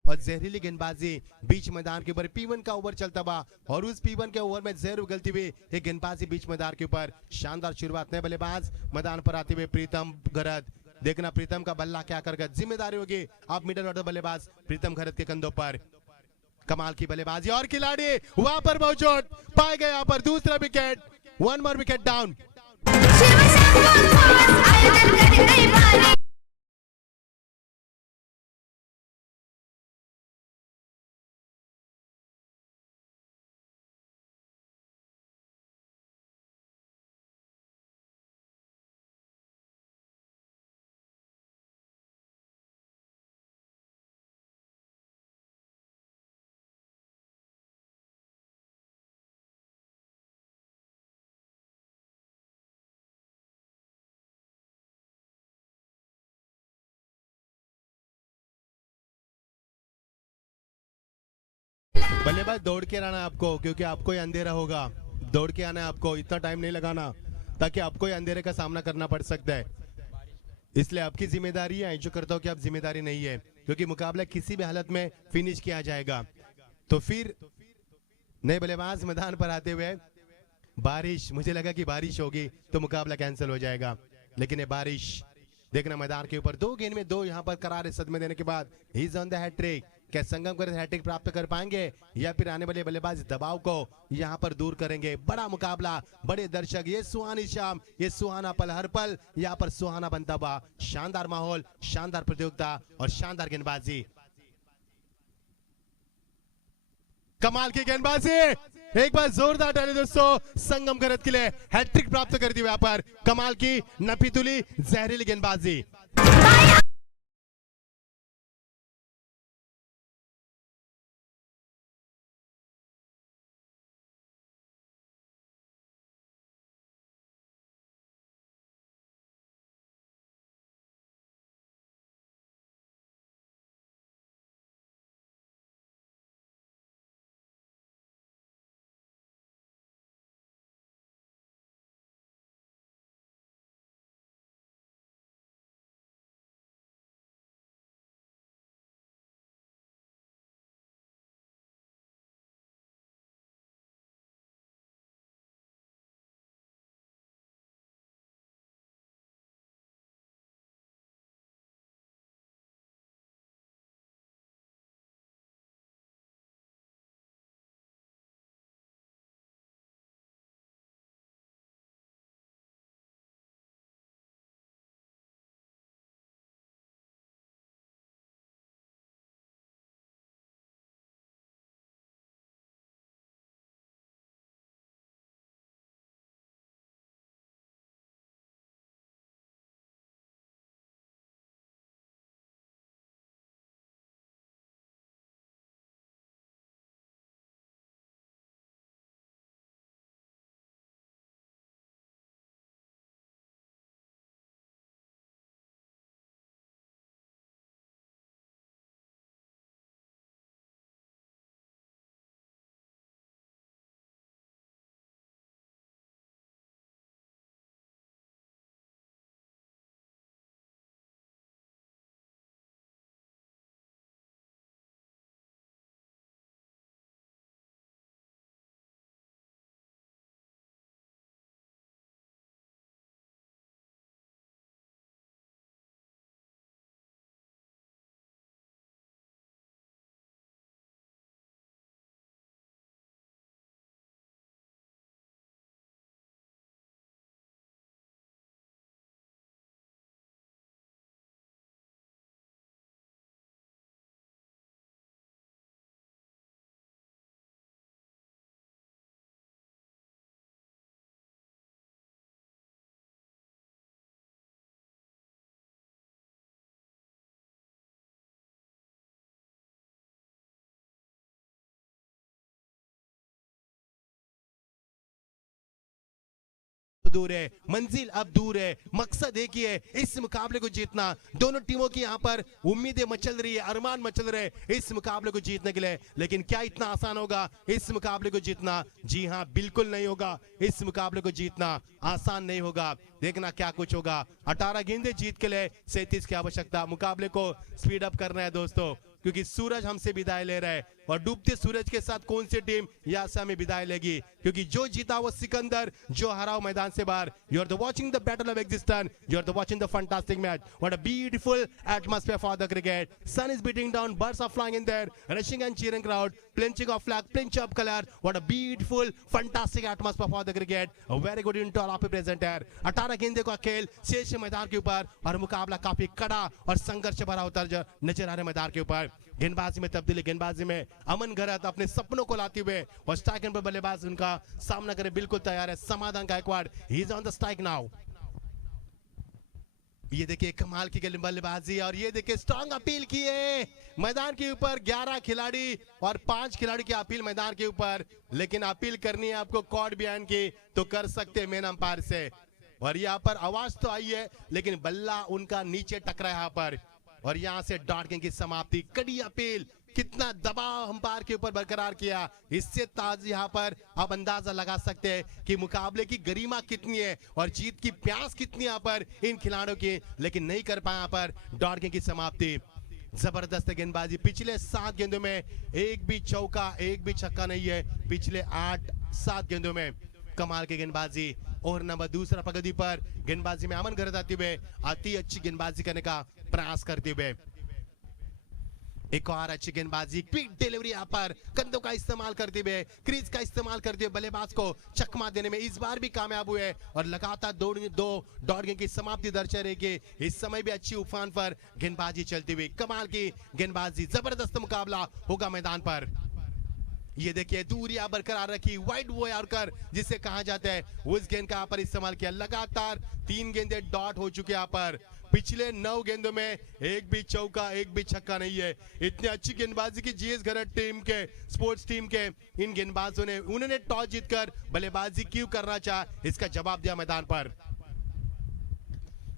और जहरीली गेंदबाजी बीच मैदान के ऊपर, P1 का ओवर चलता हुआ, और उस P1 के ओवर में जहर उगलती हुई एक गेंदबाजी बीच मैदान के ऊपर। शानदार शुरुआत, नए बल्लेबाज मैदान पर आते हुए प्रीतम घरत। देखना प्रीतम का बल्ला क्या करेगा, जिम्मेदारी होगी आप मिडल ऑर्डर बल्लेबाज प्रीतम घरत के कंधों पर। कमाल की बल्लेबाजी, और खिलाड़ी वहां पर मौजूद पाए गए, यहाँ पर दूसरा विकेट, 1 मोर विकेट डाउन। बल्लेबाज दौड़ के आना है आपको, क्योंकि आपको ही अंधेरा होगा, दौड़ के आना है आपको, इतना टाइम नहीं लगाना ताकि आपको ही अंधेरे का सामना करना पड़ सकता है। इसलिए आपकी जिम्मेदारी है, जो करता हूं कि आप जिम्मेदारी नहीं है, क्योंकि मुकाबला किसी भी हालत में फिनिश किया जाएगा। तो फिर नए बल्लेबाज मैदान पर आते हुए, बारिश, मुझे लगा कि बारिश होगी तो मुकाबला कैंसिल हो जाएगा, लेकिन ये बारिश देखना मैदान के ऊपर, 2 गेंद में 2 यहाँ पर करारे सदमे देने के बाद he is on the hattrick. क्या संगम घरत हैट्रिक प्राप्त कर पाएंगे, या फिर आने वाले बल्लेबाज दबाव को यहाँ पर दूर करेंगे? बड़ा मुकाबला, बड़े दर्शक, ये सुहानी शाम, ये सुहाना पल, हर पल यहाँ पर सुहाना बनता हुआ, शानदार माहौल, शानदार प्रतियोगिता और शानदार गेंदबाजी। कमाल की गेंदबाजी, एक बार जोरदार ताली दोस्तों संगम घरत के लिए, हैट्रिक प्राप्त कर दी यहाँ पर, कमाल की नफीतुली जहरीली गेंदबाजी। दूर है, मंजिल अब दूर है, मकसद एक ही है, इस मुकाबले को जीतना। दोनों टीमों की यहाँ पर उम्मीदें मचल रही है, अरमान मचल रहे इस मुकाबले को जीतने के लिए। लेकिन क्या इतना आसान होगा इस मुकाबले को जीतना? जी हाँ, बिल्कुल नहीं होगा। इस मुकाबले को जीतना आसान नहीं होगा। देखना क्या कुछ होगा। 18 गेंदें जीत के लिए 37 की आवश्यकता। मुकाबले को स्पीड अप करना है दोस्तों, क्योंकि सूरज हमसे विदाई ले रहा है और डूबते सूरज के साथ कौन सी टीम यहाँ से हमें विदाई लेगी? क्योंकि जो जीता वो सिकंदर, जो हरा वो मैदान से बाहर। You are the watching the battle of existence, you are the watching the fantastic match. What a beautiful atmosphere for the cricket. Sun is beating down, birds are flying in there, rushing and cheering crowd, plenching of flag, pinch of color. What a beautiful fantastic atmosphere for the cricket. A very good into all of present here. 18 गेंदे का खेल शेष मैदान के ऊपर और मुकाबला काफी कड़ा और संघर्ष भरा होता नजर आ रहा है मैदान के ऊपर। गेंदबाजी में तब्दीली, गेंदबाजी में अमन घरत अपने सपनों को लाते हुए और स्ट्राइक पर बल्लेबाज उनका सामना करे बिल्कुल तैयार है। Samadhan Gaikwad, he is on the strike now. ये देखिए कमाल की बल्लेबाजी और ये देखिए स्ट्रांग अपील की है मैदान के ऊपर। 11 खिलाड़ी और 5 खिलाड़ी की अपील मैदान के ऊपर, लेकिन अपील करनी है आपको कॉर्ड बिहाइंड की तो कर सकते हैं मेन अंपायर से। और यहाँ पर आवाज तो आई है लेकिन बल्ला उनका नीचे टकरा यहाँ पर और यहाँ से डॉट गेंद की समाप्ति। कड़ी अपील, कितना दबाव अंपायर के ऊपर बरकरार किया, इससे ताज यहाँ पर आप अंदाजा लगा सकते हैं कि मुकाबले की गरिमा कितनी है और जीत की प्यास कितनी यहाँ पर इन खिलाड़ियों की। लेकिन नहीं कर पाया यहाँ पर डॉट गेंद की समाप्ति। जबरदस्त गेंदबाजी। पिछले 7 गेंदों में एक भी चौका, एक भी छक्का नहीं है। पिछले 8-7 गेंदों में कमाल की गेंदबाजी। और नंबर दूसरा प्रगति पर गेंदबाजी में अमन घरत आते हुए अति अच्छी गेंदबाजी करने का प्रयास करते हुए। एक और अच्छी गेंदबाजी, क्विक डिलीवरी यहाँ पर कंधों का इस्तेमाल करते हुए, क्रीज का इस्तेमाल करते हुए बल्लेबाज को चकमा देने में इस बार भी कामयाब हुए और लगातार दो डॉट गेंद की समाप्ति दर्ज रहेगी। इस समय भी अच्छी उफान पर गेंदबाजी चलती हुई, कमाल की गेंदबाजी। जबरदस्त मुकाबला होगा मैदान पर। ये देखिए दूरियां बरकरार रखी, वाइड वो यारकर जिसे कहा जाता है, उस गेंद का यहाँ पर इस्तेमाल किया। लगातार 3 गेंदे डॉट हो चुके यहाँ पर। पिछले 9 गेंदों में एक भी चौका, एक भी छक्का नहीं है। इतनी अच्छी गेंदबाजी की जीएस घरत टीम के, स्पोर्ट्स टीम के इन गेंदबाजों ने, उन्होंने टॉस जीतकर बल्लेबाजी क्यों करना चाहा, इसका जवाब दिया मैदान पर।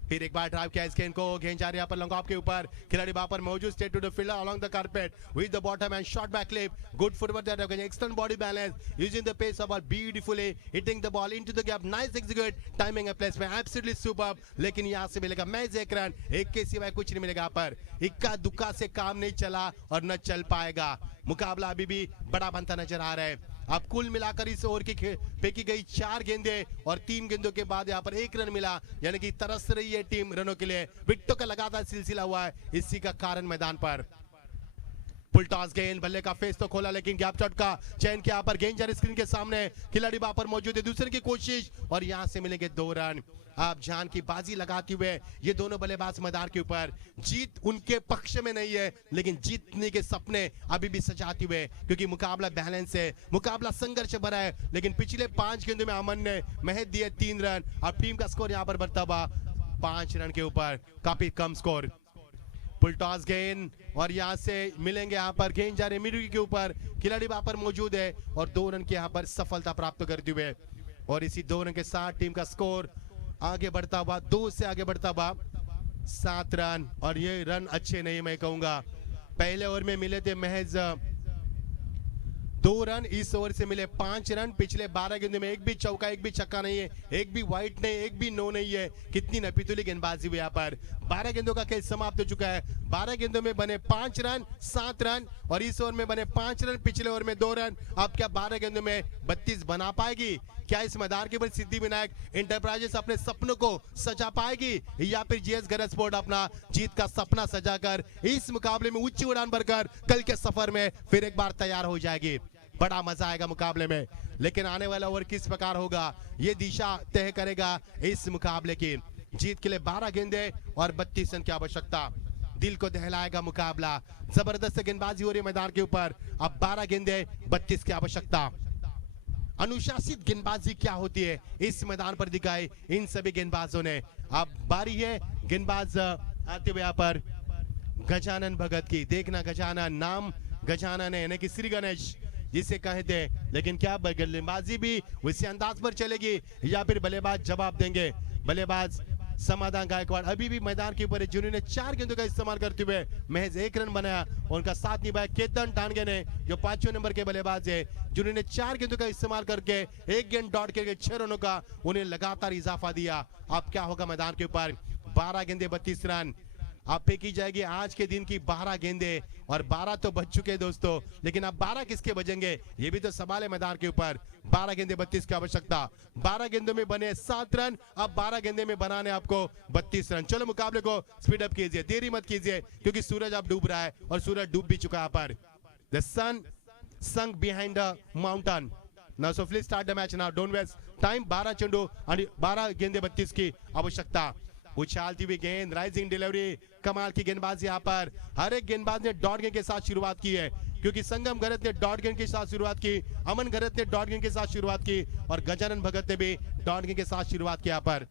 फिर एक बार ड्राइव किया इस गेंद को, गेंद जा रही है यहाँ पर लॉन्ग ऑफ के ऊपर। खिलाड़ी वहां पर मौजूद, straight to the fielder along the carpet with the bottom end shot back clip, good footwork that extend body balance using the pace of ball beautifully hitting the ball into the gap, nice execute, timing and placement absolutely superb. लेकिन यहां से मिलेगा match एक run, एक के सिवाय कुछ नहीं मिलेगा यहाँ पर। इक्का दुक्का से काम नहीं चला और न चल पाएगा। मुकाबला अभी भी बड़ा बनता नजर आ रहा है। अब कुल मिलाकर इस ओवर की फेंकी गई 4 गेंदे और 3 गेंदों के बाद यहाँ पर 1 रन मिला, यानी कि तरस रही है टीम रनों के लिए। विकेटों का लगातार सिलसिला हुआ है, इसी का कारण मैदान पर। फुल टॉस गेंद, बल्ले का फेस तो खोला लेकिन गैप शॉट का चयन किया। यहाँ पर गेंद जा रही स्क्रीन के सामने, खिलाड़ी वहां पर मौजूद है, दूसरे की कोशिश और यहाँ से मिलेंगे 2 रन। आप जान की बाजी लगाते हुए ये दोनों बल्लेबाज मैदान के ऊपर। जीत उनके पक्ष में नहीं है लेकिन जीतने के सपने अभी भी सजाते हुए, क्योंकि मुकाबला बैलेंस है, मुकाबला संघर्ष भरा है। लेकिन पिछले 5 गेंदों में अमन ने महज दिए 3 रन। अब टीम का स्कोर यहाँ पर बढ़ता हुआ 5 रन के ऊपर, काफी कम स्कोर। फुल टॉस गेंद और यहाँ से मिलेंगे यहाँ पर गेंद जा रहे मिडविकेट के ऊपर, खिलाड़ी वहां पर मौजूद है और 2 रन की यहाँ पर सफलता प्राप्त करते हुए। और इसी 2 रन के साथ टीम का स्कोर आगे बढ़ता हुआ, 2 से आगे बढ़ता हुआ 7 रन। और ये रन अच्छे नहीं, मैं कहूंगा। पहले ओवर में मिले थे महज 2 रन, इस ओवर से मिले 5 रन। पिछले 12 गेंदों में एक भी चौका, एक भी छक्का नहीं है, एक भी वाइट नहीं, एक भी नो नहीं है। कितनी नपीतुली गेंदबाजी हुई यहाँ पर। 12 गेंदों का खेल समाप्त हो चुका है। 12 गेंदों में बने 5 रन, 7 रन और इस ओवर में बने 5 रन, पिछले ओवर में 2 रन। अब क्या 12 गेंदों में 32 बना पाएगी? क्या इस मैदान के ऊपर सिद्धिविनायक एंटरप्राइजेस अपने सपनों को सजा पाएगी या फिर जीएस घरत स्पोर्ट अपना जीत का सपना सजाकर इस मुकाबले में ऊंची उड़ान भरकर कल के सफर में फिर एक बार तैयार हो जाएगी? बड़ा मजा आएगा मुकाबले में। लेकिन आने वाला ओवर किस प्रकार होगा ये दिशा तय करेगा इस मुकाबले की। जीत के लिए 12 गेंदे और 32 रन की आवश्यकता। दिल को दहलाएगा मुकाबला। जबरदस्त गेंदबाजी हो रही है मैदान के ऊपर। अब 12 गेंदे 32 की आवश्यकता। अनुशासित गेंदबाजी क्या होती है इस मैदान पर दिखाई इन सभी गेंदबाजों ने। अब बारी है गेंदबाज आते हुए यहाँ पर गजानन भगत की। देखना गजानन, नाम गजानन है, यानी कि श्री गणेश जिसे कहते हैं, लेकिन क्या बल्लेबाजी भी उसी अंदाज पर चलेगी या फिर बल्लेबाज जवाब देंगे। बल्लेबाज समाधान गायकवाड़ अभी भी मैदान के ऊपर है, जिन्होंने 4 गेंदों का इस्तेमाल करते हुए महज 1 रन बनाया। उनका साथ निभाया केतन टांगे ने, जो 5वें नंबर के बल्लेबाज है, जिन्होंने 4 गेंदों का इस्तेमाल करके 1 गेंद डॉट करके 6 रनों का उन्हें लगातार इजाफा दिया। अब क्या होगा मैदान के ऊपर? 12 गेंदे 32 रन अब फेंकी जाएगी आज के दिन की 12 गेंदे, और 12 तो बच चुके हैं दोस्तों, लेकिन अब 12 किसके बजेंगे ये भी तो सवाल है मैदान के ऊपर। 12 गेंदे 32 की आवश्यकता, 12 गेंदों में बने 7 रन, अब 12 गेंदे में बनाने आपको 32 रन। चलो मुकाबले को स्पीड अप कीजिए, देरी मत कीजिए, क्योंकि सूरज अब डूब रहा है और सूरज डूब भी चुका है पर। The sun sunk behind the mountain. Now so please start the match now. Don't waste time. 12 चेंडू आणि 12 गेंदे 32 की आवश्यकता। उछालती हुई गेंद, राइजिंग डिलीवरी, कमाल की गेंदबाजी यहाँ पर। हर एक गेंदबाज ने डॉट गेंद के साथ शुरुआत की है, क्योंकि संगम घरत ने डॉट गेंद के साथ शुरुआत की, अमन घरत ने डॉट गेंद के साथ शुरुआत की, और गजानन भगत ने भी डॉट गेंद के साथ शुरुआत की यहाँ पर।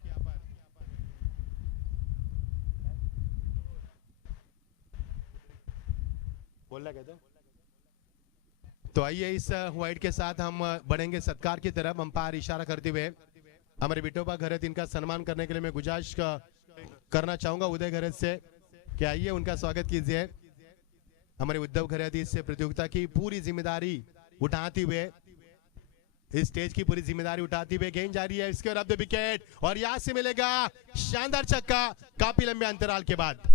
बोलना कहते तो आइए इस वाइड के साथ हम बढ़ेंगे सत्कार की तरफ। अंपायर इशारा करते हुए हमारे विठोबा घरत, इनका सम्मान करने के लिए मैं गुजारिश करना चाहूंगा उदय घरत से कि आइए उनका स्वागत कीजिए। हमारे उद्धव घरत इस प्रतियोगिता की पूरी जिम्मेदारी उठाते हुए, इस स्टेज की पूरी जिम्मेदारी उठाते हुए, गेंद जारी है इसके और द विकेट, और यहां से मिलेगा शानदार छक्का काफी लंबे अंतराल के बाद।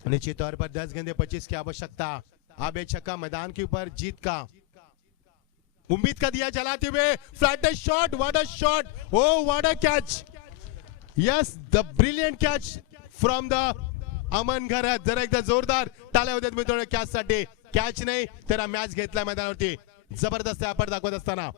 निश्चित तौर पर 10 गेंदे 25 की आवश्यकता। अब एक छक्का मैदान के ऊपर जीत का उम्मीद का दिया जलाते हुए, flatted shot, what a shot, oh what a catch, yes the brilliant catch from the Aman Gharat. जरा एकदा जोरदार टाळ्या होत्यात मित्रांनो कॅच साठी। कॅच नाही तर मॅच घेतला मैदानावरती, जबरदस्त आपण दाखवत असताना।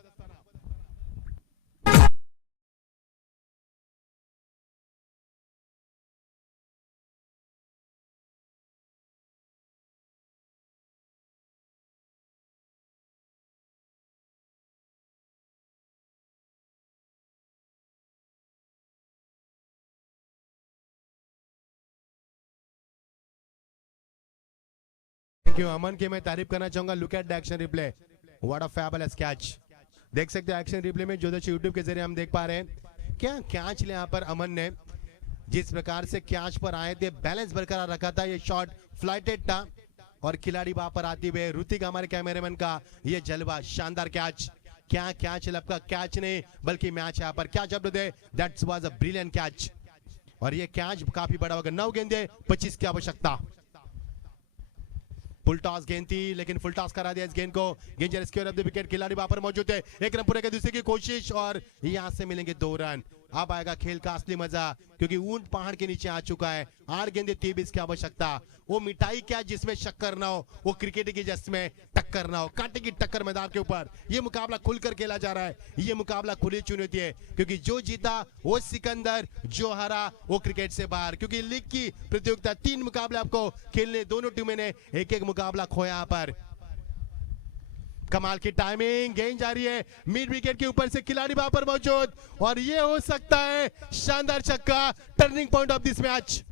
थैंक यू अमन की मैं तारीफ करना चाहूंगा। Look at the action replay, what a fabulous catch. देख सकते हैं एक्शन रिप्ले में जो यूट्यूब के जरिए हम देख पा रहे हैं, क्या कैच ले यहाँ पर अमन ने, जिस प्रकार से कैच पर आए थे, बैलेंस बरकरार रखा था। ये शॉट फ्लाइटेड था और खिलाड़ी वहां पर आते हुए, ऋतिक हमारे कैमरामैन का ये जलवा, शानदार कैच। क्या कैच लपका, कैच नहीं बल्कि मैच यहाँ पर catch up they, that was a brilliant catch, और ये कैच काफी बड़ा होगा। 9 गेंदे 25 की आवश्यकता। फुल टॉस गेंद थी, लेकिन फुल टॉस करा दिया इस गेंद को। गेंद रेस्क्यू ऑफ द विकेट, खिलाड़ी वहां पर मौजूद है। 1 रन पूरे के दूसरे की कोशिश, और यहां से मिलेंगे 2 रन। अब आएगा खेल का असली मजा, क्योंकि ऊंट पहाड़ के नीचे आ चुका है। 8 गेंदे 23 की आवश्यकता। वो मिठाई क्या जिसमें शक्कर ना हो, वो क्रिकेट की जिसमें टक्कर ना हो, कांटे की टक्कर मैदान के ऊपर। ये मुकाबला खुलकर खेला जा रहा है, ये मुकाबला खुली चुनौती है, क्योंकि जो जीता वो सिकंदर, जो हारा वो क्रिकेट से बाहर। क्योंकि लीग की प्रतियोगिता 3 मुकाबले आपको खेलने, दोनों टीमें ने एक एक मुकाबला खोया यहाँ पर। कमाल की टाइमिंग, गेंद जारी है मिड विकेट के ऊपर से, खिलाड़ी वहां पर मौजूद, और ये हो सकता है शानदार छक्का, turning point of this match.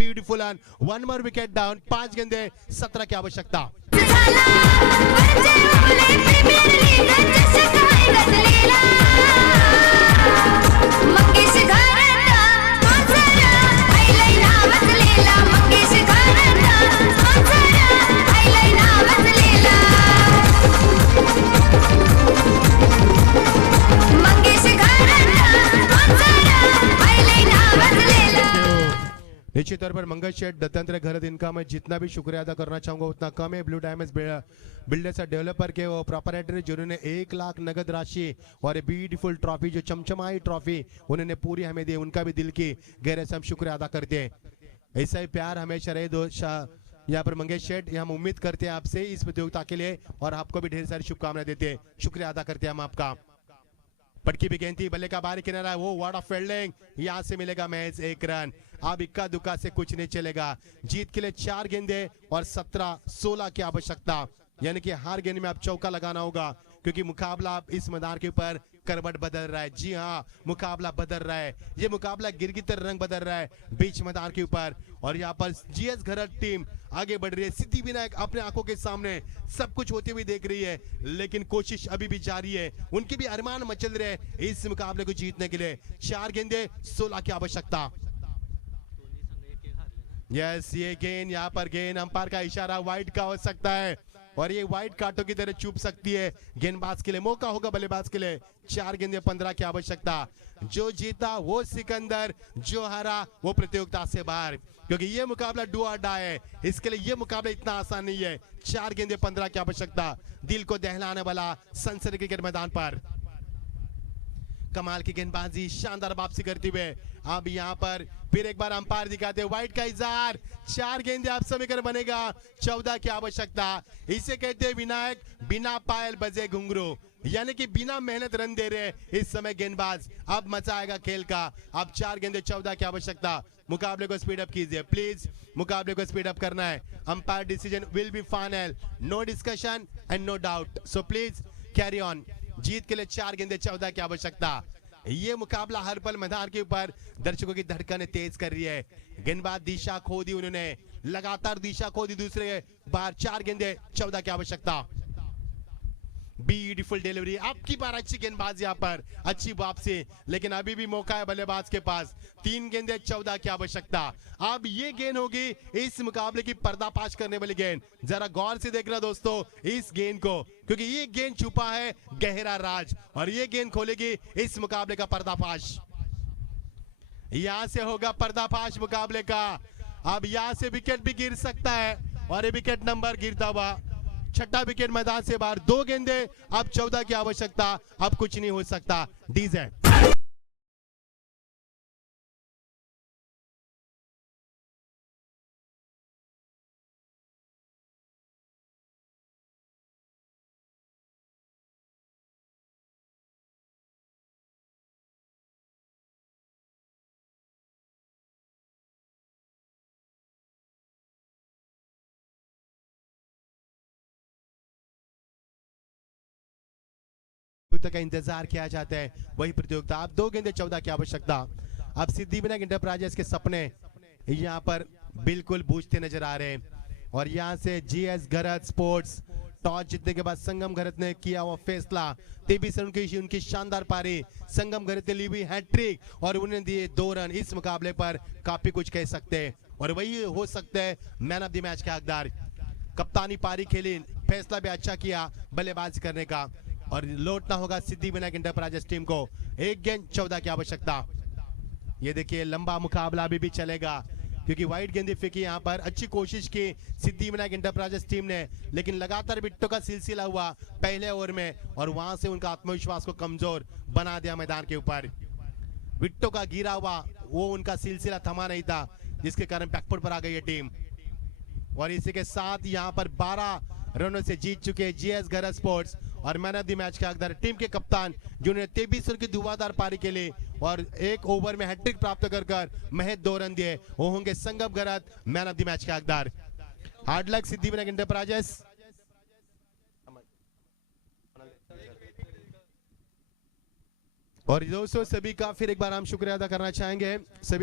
Beautiful run, one more wicket down, 5 गेंदे 17 की आवश्यकता। निश्चित तौर पर मंगल शेठ दत्तांतरे घरत इनका मैं जितना भी शुक्रिया अदा करना चाहूंगा उतना कम है। ब्लू डायमंड्स बिल्डर्स डेवलपर के वो प्रॉपरेटर जिन्होंने 1 लाख नगद राशि और ये ब्यूटीफुल ट्रॉफी जो चमचमाई ट्रॉफी उन्होंने पूरी हमें दी, उनका भी दिल की गहरे से हम शुक्रिया अदा करते हैं। ऐसा ही प्यार हमेशा रहे यहाँ पर मंगेश शेठ, हम उम्मीद करते हैं आपसे इस प्रतियोगिता के लिए और आपको भी ढेर सारी शुभकामनाएं देते हैं। शुक्रिया अदा करते हैं हम आपका। पटकी भी गेंद थी, बल्ले का बाहरी किनारा, वो वार्ड ऑफ फील्डिंग, यहाँ से मिलेगा महज 1 रन। अब इक्का दुक्का से कुछ नहीं चलेगा। जीत के लिए 4 गेंदे और 17-16 की आवश्यकता, यानी कि हर गेंद में आप चौका लगाना होगा क्योंकि मुकाबला इस मैदान के ऊपर करवट बदल रहा है। जी हाँ, मुकाबला बदल रहा है, ये मुकाबला गिरगिट रंग बदल रहा है बीच मैदान के ऊपर। और यहाँ पर जीएस घरत टीम आगे बढ़ रही है। सिद्धिविनायक अपने आंखों के सामने सब कुछ होते हुए देख रही है, लेकिन कोशिश अभी भी जारी है, उनके भी अरमान मचल रहे हैं इस मुकाबले को जीतने के लिए। 4 गेंदे 16 की आवश्यकता। यस, ये गेंद, यहाँ पर गेंद, अंपायर का इशारा वाइड का हो सकता है और ये वाइड कांटों की तरह चुभ सकती है। गेंदबाज के लिए मौका होगा, बल्लेबाज के लिए 4 गेंदे 15 की आवश्यकता। जो जीता वो सिकंदर, जो हारा वो प्रतियोगिता से बाहर, क्योंकि ये मुकाबला डू और डाई है। इसके लिए ये मुकाबला इतना आसान नहीं है। 4 गेंदे 15 की आवश्यकता। दिल को दहलाने वाला सनसनी क्रिकेट मैदान पर कमाल की गेंदबाजी, शानदार वापसी करते हुए अब यहाँ पर फिर एक बार अंपायर दिखाते हैं वाइड का इजार। 4 गेंदे आप समीकरण बनेगा, 14 की आवश्यकता। इसे कहते हैं विनायक बिना पायल बजे घुंघरू, यानी कि बिना मेहनत रन दे रहे इस समय गेंदबाज। अब मजा आएगा खेल का। अब 4 गेंदे 14 की आवश्यकता। मुकाबले को स्पीड अप कीजिए प्लीज, मुकाबले को स्पीड अप करना है। Umpire decision will be final, no discussion and no doubt, so please carry on. जीत के लिए 4 गेंदे 14 की आवश्यकता। ये मुकाबला हर पल मैदान के ऊपर दर्शकों की धड़कनें तेज कर रही है। गेंदबाज दिशा खो दी, उन्होंने लगातार दिशा खो दी दूसरे बार। 4 गेंदे 14 की आवश्यकता। ब्यूटीफुल डिलीवरी, आपकी बार अच्छी गेंदबाज, यहाँ पर अच्छी वापसी, लेकिन अभी भी मौका है बल्लेबाज के पास। 3 गेंदे 14 की आवश्यकता। अब ये गेंद होगी इस मुकाबले की पर्दाफाश करने वाली गेंद। जरा गौर से देखना दोस्तों इस गेंद को, क्योंकि ये गेंद छुपा है गहरा राज और ये गेंद खोलेगी इस मुकाबले का पर्दाफाश। यहां से होगा पर्दाफाश मुकाबले का। अब यहां से विकेट भी गिर सकता है और ये विकेट नंबर गिरता हुआ 6ठा विकेट मैदान से बाहर। 2 गेंदे अब 14 की आवश्यकता। अब कुछ नहीं हो सकता। डीजे का इंतजार किया जाता है, वही प्रतियोगिता। अब 2 गेंदे 14 की आवश्यकता। अब सिद्धिविनायक एंटरप्राइजेस के सपने यहाँ पर बिल्कुल बूझते नजर आ रहे हैं और यहाँ से जीएस घरत स्पोर्ट्स टॉस जीतने के बाद संगम घरत ने किया हुआ फैसला। तेबी से उनकी शानदार पारी, संगम घरत ने ली हुई हैट्रिक और उन्हें दिए 2 रन। इस मुकाबले पर काफी कुछ कह सकते हैं और वही हो सकता है मैन ऑफ द मैच का हकदार। कप्तानी पारी खेली, फैसला भी अच्छा किया बल्लेबाजी करने का और लौटना होगा सिद्धिविनायक एंटरप्राइजेस टीम को। 1 गेंद 14 की आवश्यकता। ये देखिए लंबा मुकाबला अभी भी चलेगा क्योंकि वाइड गेंदें फेंकी यहाँ पर। अच्छी कोशिश की सिद्धिविनायक एंटरप्राइजेस टीम ने, लेकिन लगातार विकेटों का सिलसिला हुआ पहले ओवर में और वहां से उनका आत्मविश्वास को कमजोर बना दिया मैदान के ऊपर। विकेटों का गिरा हुआ वो उनका सिलसिला थमा नहीं था, जिसके कारण बैकफुट पर आ गई है टीम। और इसी के साथ यहाँ पर 12 रनों से जीत चुके जीएस घरत स्पोर्ट्स और मैन ऑफ द मैच का हकदार टीम के कप्तान जिन्होंने 23 रन की धुआंधार पारी के लिए और 1 ओवर में हैट्रिक प्राप्त कर महज 2 रन दिए, वो होंगे संगम घरत मैन ऑफ द मैच के हकदार। Hard luck Siddhivinayak enterprises. और दोस्तों सभी का फिर एक बार हम शुक्रिया अदा करना चाहेंगे सभी